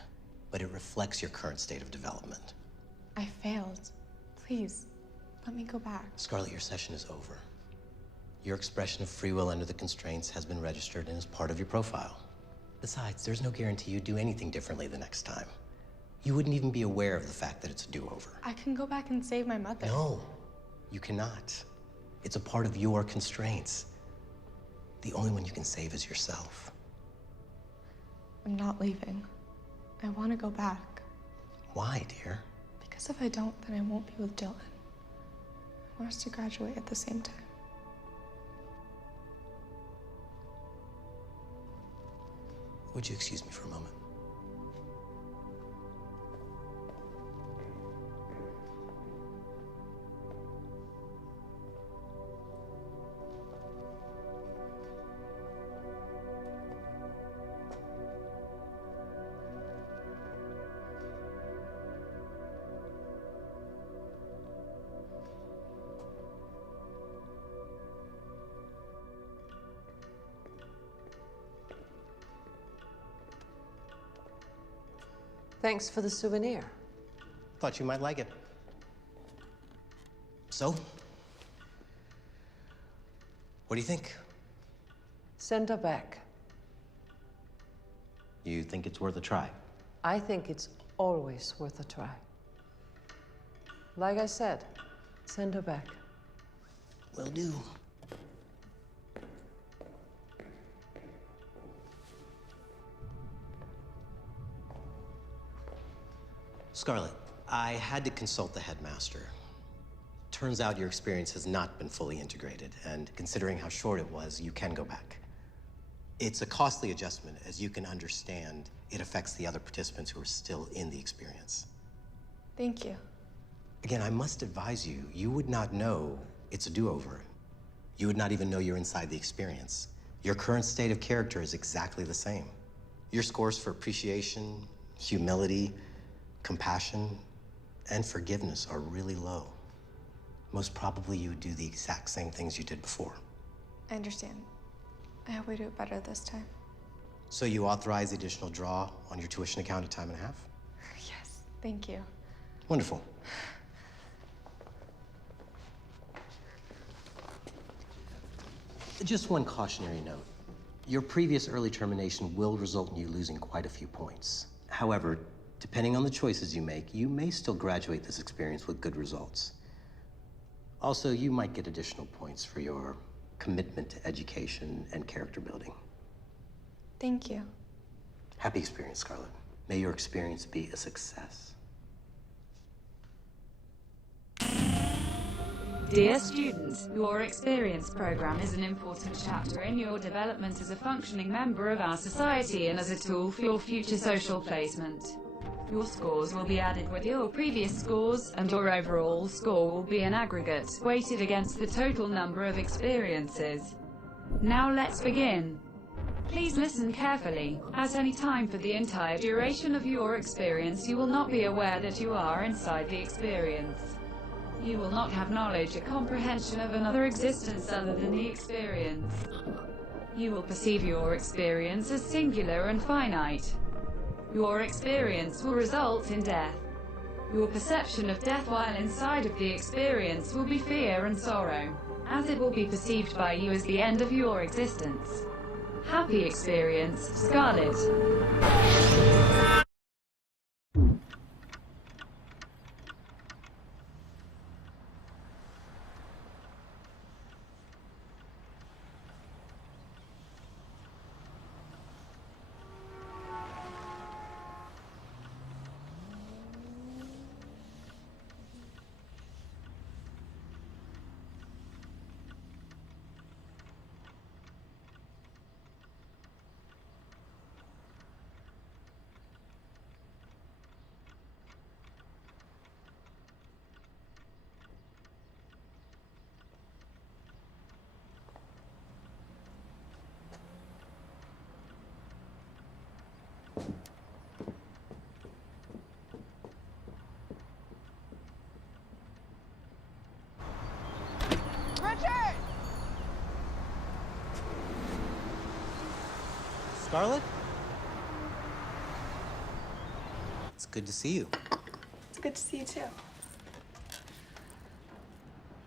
but it reflects your current state of development. I failed. Please, let me go back. Scarlet, your session is over. Your expression of free will under the constraints has been registered and is part of your profile. Besides, there's no guarantee you'd do anything differently the next time. You wouldn't even be aware of the fact that it's a do-over. I can go back and save my mother. No, you cannot. It's a part of your constraints. The only one you can save is yourself. I'm not leaving. I want to go back. Why, dear? Because if I don't, then I won't be with Dylan. I want us to graduate at the same time. Would you excuse me for a moment? Thanks for the souvenir. Thought you might like it. So? What do you think? Send her back. You think it's worth a try? I think it's always worth a try. Like I said, send her back. Will do. Scarlet, I had to consult the headmaster. Turns out your experience has not been fully integrated, and considering how short it was, you can go back. It's a costly adjustment. As you can understand, it affects the other participants who are still in the experience. Thank you. Again, I must advise you, you would not know it's a do-over. You would not even know you're inside the experience. Your current state of character is exactly the same. Your scores for appreciation, humility, compassion, and forgiveness are really low. Most probably you would do the exact same things you did before. I understand. I hope we do it better this time. So you authorize the additional draw on your tuition account at time and a half? Yes, thank you. Wonderful. Just one cautionary note. Your previous early termination will result in you losing quite a few points. However, depending on the choices you make, you may still graduate this experience with good results. Also, you might get additional points for your commitment to education and character building. Thank you. Happy experience, Scarlet. May your experience be a success. Dear students, your experience program is an important chapter in your development as a functioning member of our society and as a tool for your future social placement. Your scores will be added with your previous scores, and your overall score will be an aggregate, weighted against the total number of experiences. Now let's begin. Please listen carefully. At any time for the entire duration of your experience, you will not be aware that you are inside the experience. You will not have knowledge or comprehension of another existence other than the experience. You will perceive your experience as singular and finite. Your experience will result in death. Your perception of death while inside of the experience will be fear and sorrow, as it will be perceived by you as the end of your existence. Happy experience, Scarlet. Richard! Scarlet? It's good to see you. It's good to see you too.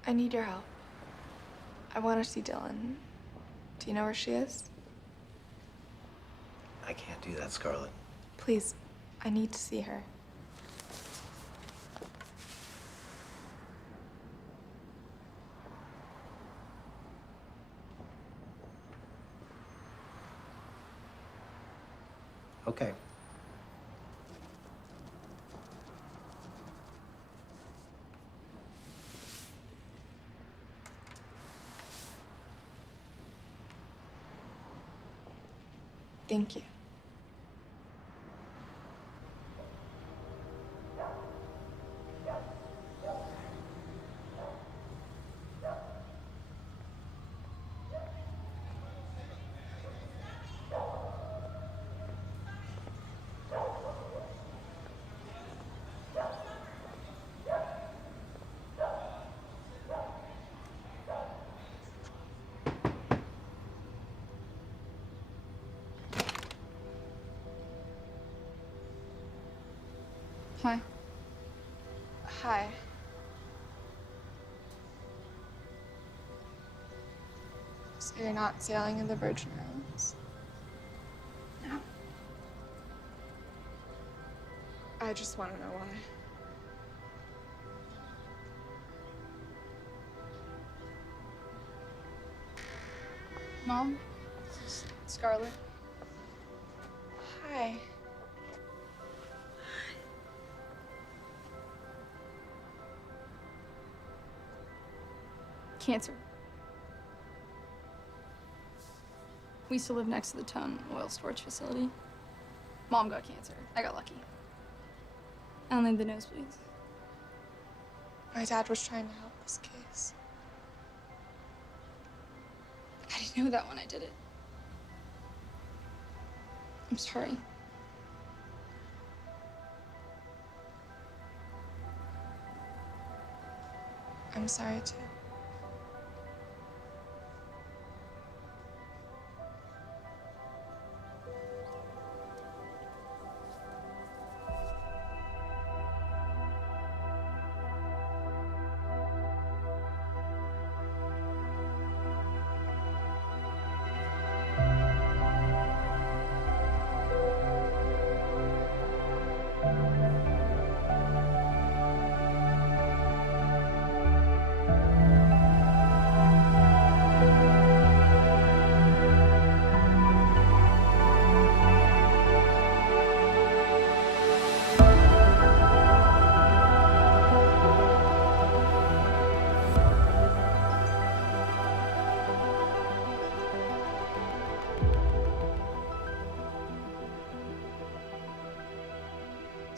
I need your help. I want to see Dylan. Do you know where she is? I can't do that, Scarlet. Please, I need to see her. Okay. Thank you. Hi. Hi. So you're not sailing in the Virgin Islands? No. I just want to know why. Mom, this is Scarlet. Hi. Cancer. We used to live next to the Tone oil storage facility. Mom got cancer. I got lucky. I only had the nosebleeds. My dad was trying to help this case. I didn't know that when I did it. I'm sorry. I'm sorry too.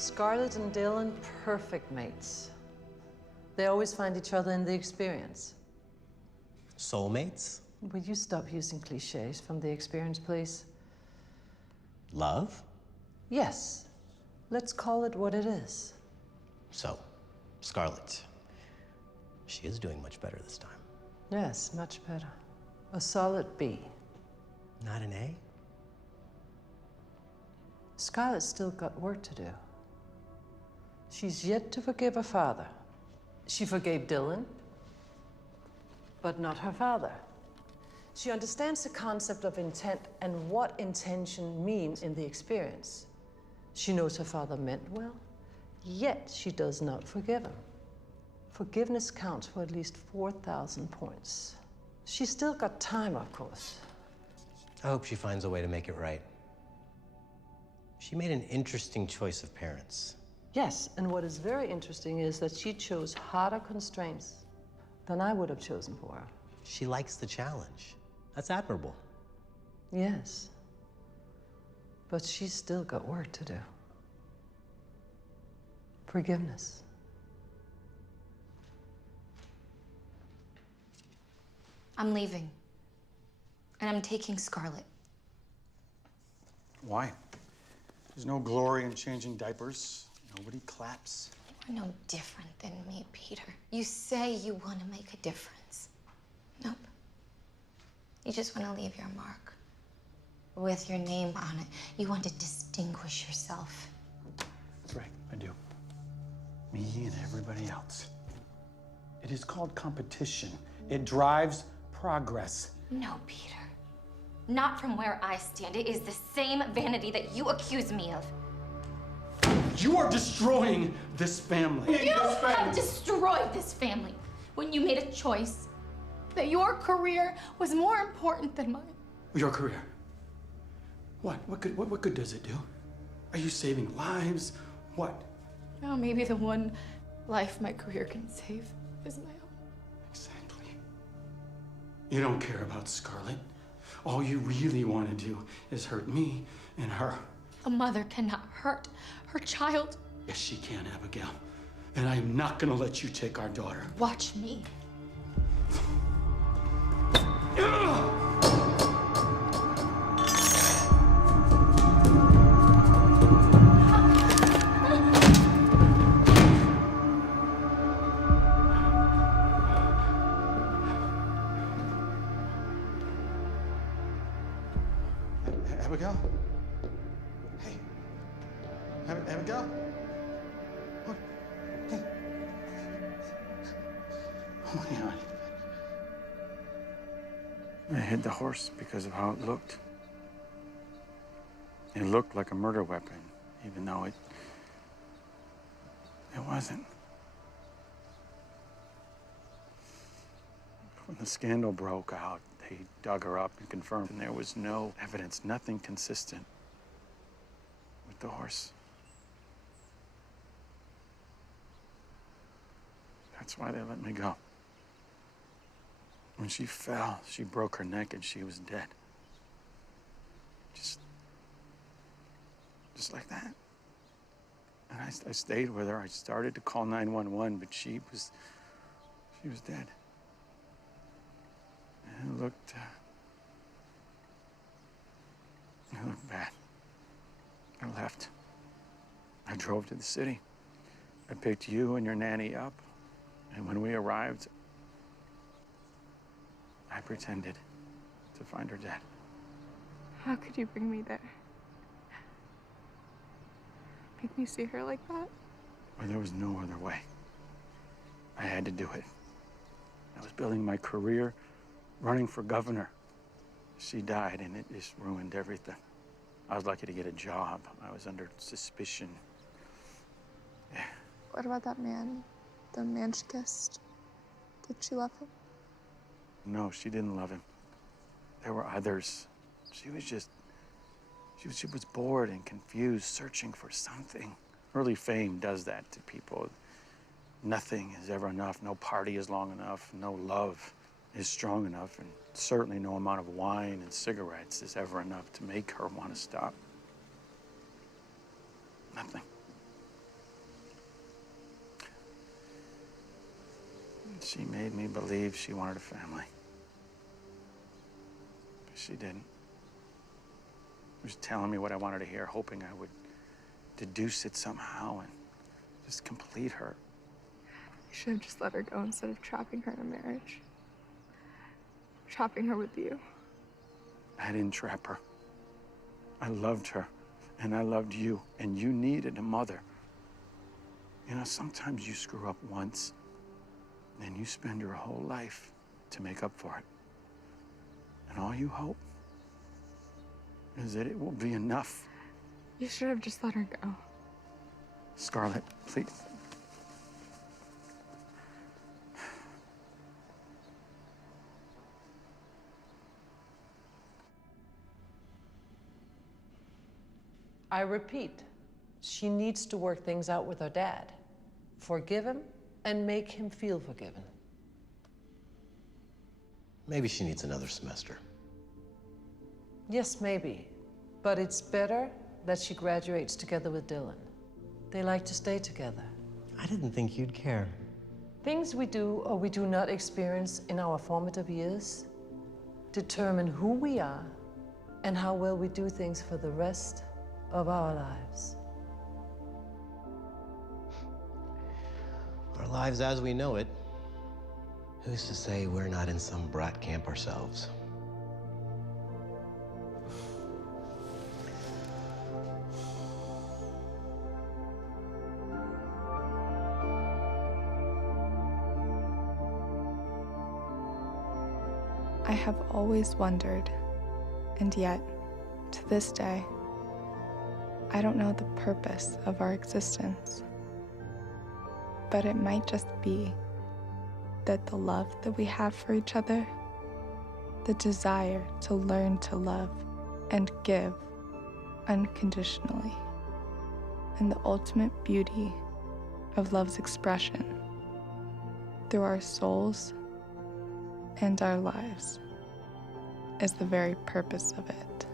Scarlet and Dylan, perfect mates. They always find each other in the experience. Soulmates? Will you stop using cliches from the experience, please? Love? Yes. Let's call it what it is. So, Scarlet. She is doing much better this time. Yes, much better. A solid B. Not an A? Scarlet's still got work to do. She's yet to forgive her father. She forgave Dylan, but not her father. She understands the concept of intent and what intention means in the experience. She knows her father meant well, yet she does not forgive him. Forgiveness counts for at least 4,000 points. She's still got time, of course. I hope she finds a way to make it right. She made an interesting choice of parents. Yes, and what is very interesting is that she chose harder constraints than I would have chosen for her. She likes the challenge. That's admirable. Yes, but she's still got work to do. Forgiveness. I'm leaving. And I'm taking Scarlet. Why? There's no glory in changing diapers. Nobody claps. You are no different than me, Peter. You say you want to make a difference. Nope. You just want to leave your mark. With your name on it. You want to distinguish yourself. That's right, I do. Me and everybody else. It is called competition. It drives progress. No, Peter. Not from where I stand. It is the same vanity that you accuse me of. You are destroying this family. You have destroyed this family when you made a choice that your career was more important than mine. Your career. What? What good does it do? Are you saving lives? What? Oh, maybe the one life my career can save is my own. Exactly. You don't care about Scarlet. All you really want to do is hurt me and her. A mother cannot hurt her child. Yes, she can, Abigail. And I am not going to let you take our daughter. Watch me. Abigail? Hey. Abigail? What? Hey. Oh my God. I hid the horse because of how it looked. It looked like a murder weapon, even though it wasn't. When the scandal broke out, they dug her up and confirmed, and there was no evidence, nothing consistent with the horse. That's why they let me go. When she fell, she broke her neck and she was dead. Just like that. And I stayed with her. I started to call 911, but she was dead. And it looked bad. I left. I drove to the city. I picked you and your nanny up, and when we arrived, I pretended to find her dead. How could you bring me there? Make me see her like that? Well, there was no other way. I had to do it. I was building my career, running for governor. She died, and it just ruined everything. I was lucky to get a job. I was under suspicion. Yeah. What about that man? The man she kissed? Did she love him? No, she didn't love him. There were others. She was bored and confused, searching for something. Early fame does that to people. Nothing is ever enough. No party is long enough. No love is strong enough. And certainly no amount of wine and cigarettes is ever enough to make her want to stop. Nothing. She made me believe she wanted a family. But she didn't. She was telling me what I wanted to hear, hoping I would deduce it somehow and just complete her. You should have just let her go instead of trapping her in a marriage. Trapping her with you. I didn't trap her. I loved her, and I loved you, and you needed a mother. You know, sometimes you screw up once, and you spend your whole life to make up for it. And all you hope is that it will be enough. You should have just let her go. Scarlet, please. I repeat, she needs to work things out with her dad. Forgive him and make him feel forgiven. Maybe she needs another semester. Yes, maybe. But it's better that she graduates together with Dylan. They like to stay together. I didn't think you'd care. Things we do or we do not experience in our formative years determine who we are and how well we do things for the rest of our lives. Our lives as we know it, who's to say we're not in some brat camp ourselves? I have always wondered, and yet, to this day, I don't know the purpose of our existence. But it might just be that the love that we have for each other, the desire to learn to love and give unconditionally, and the ultimate beauty of love's expression through our souls and our lives is the very purpose of it.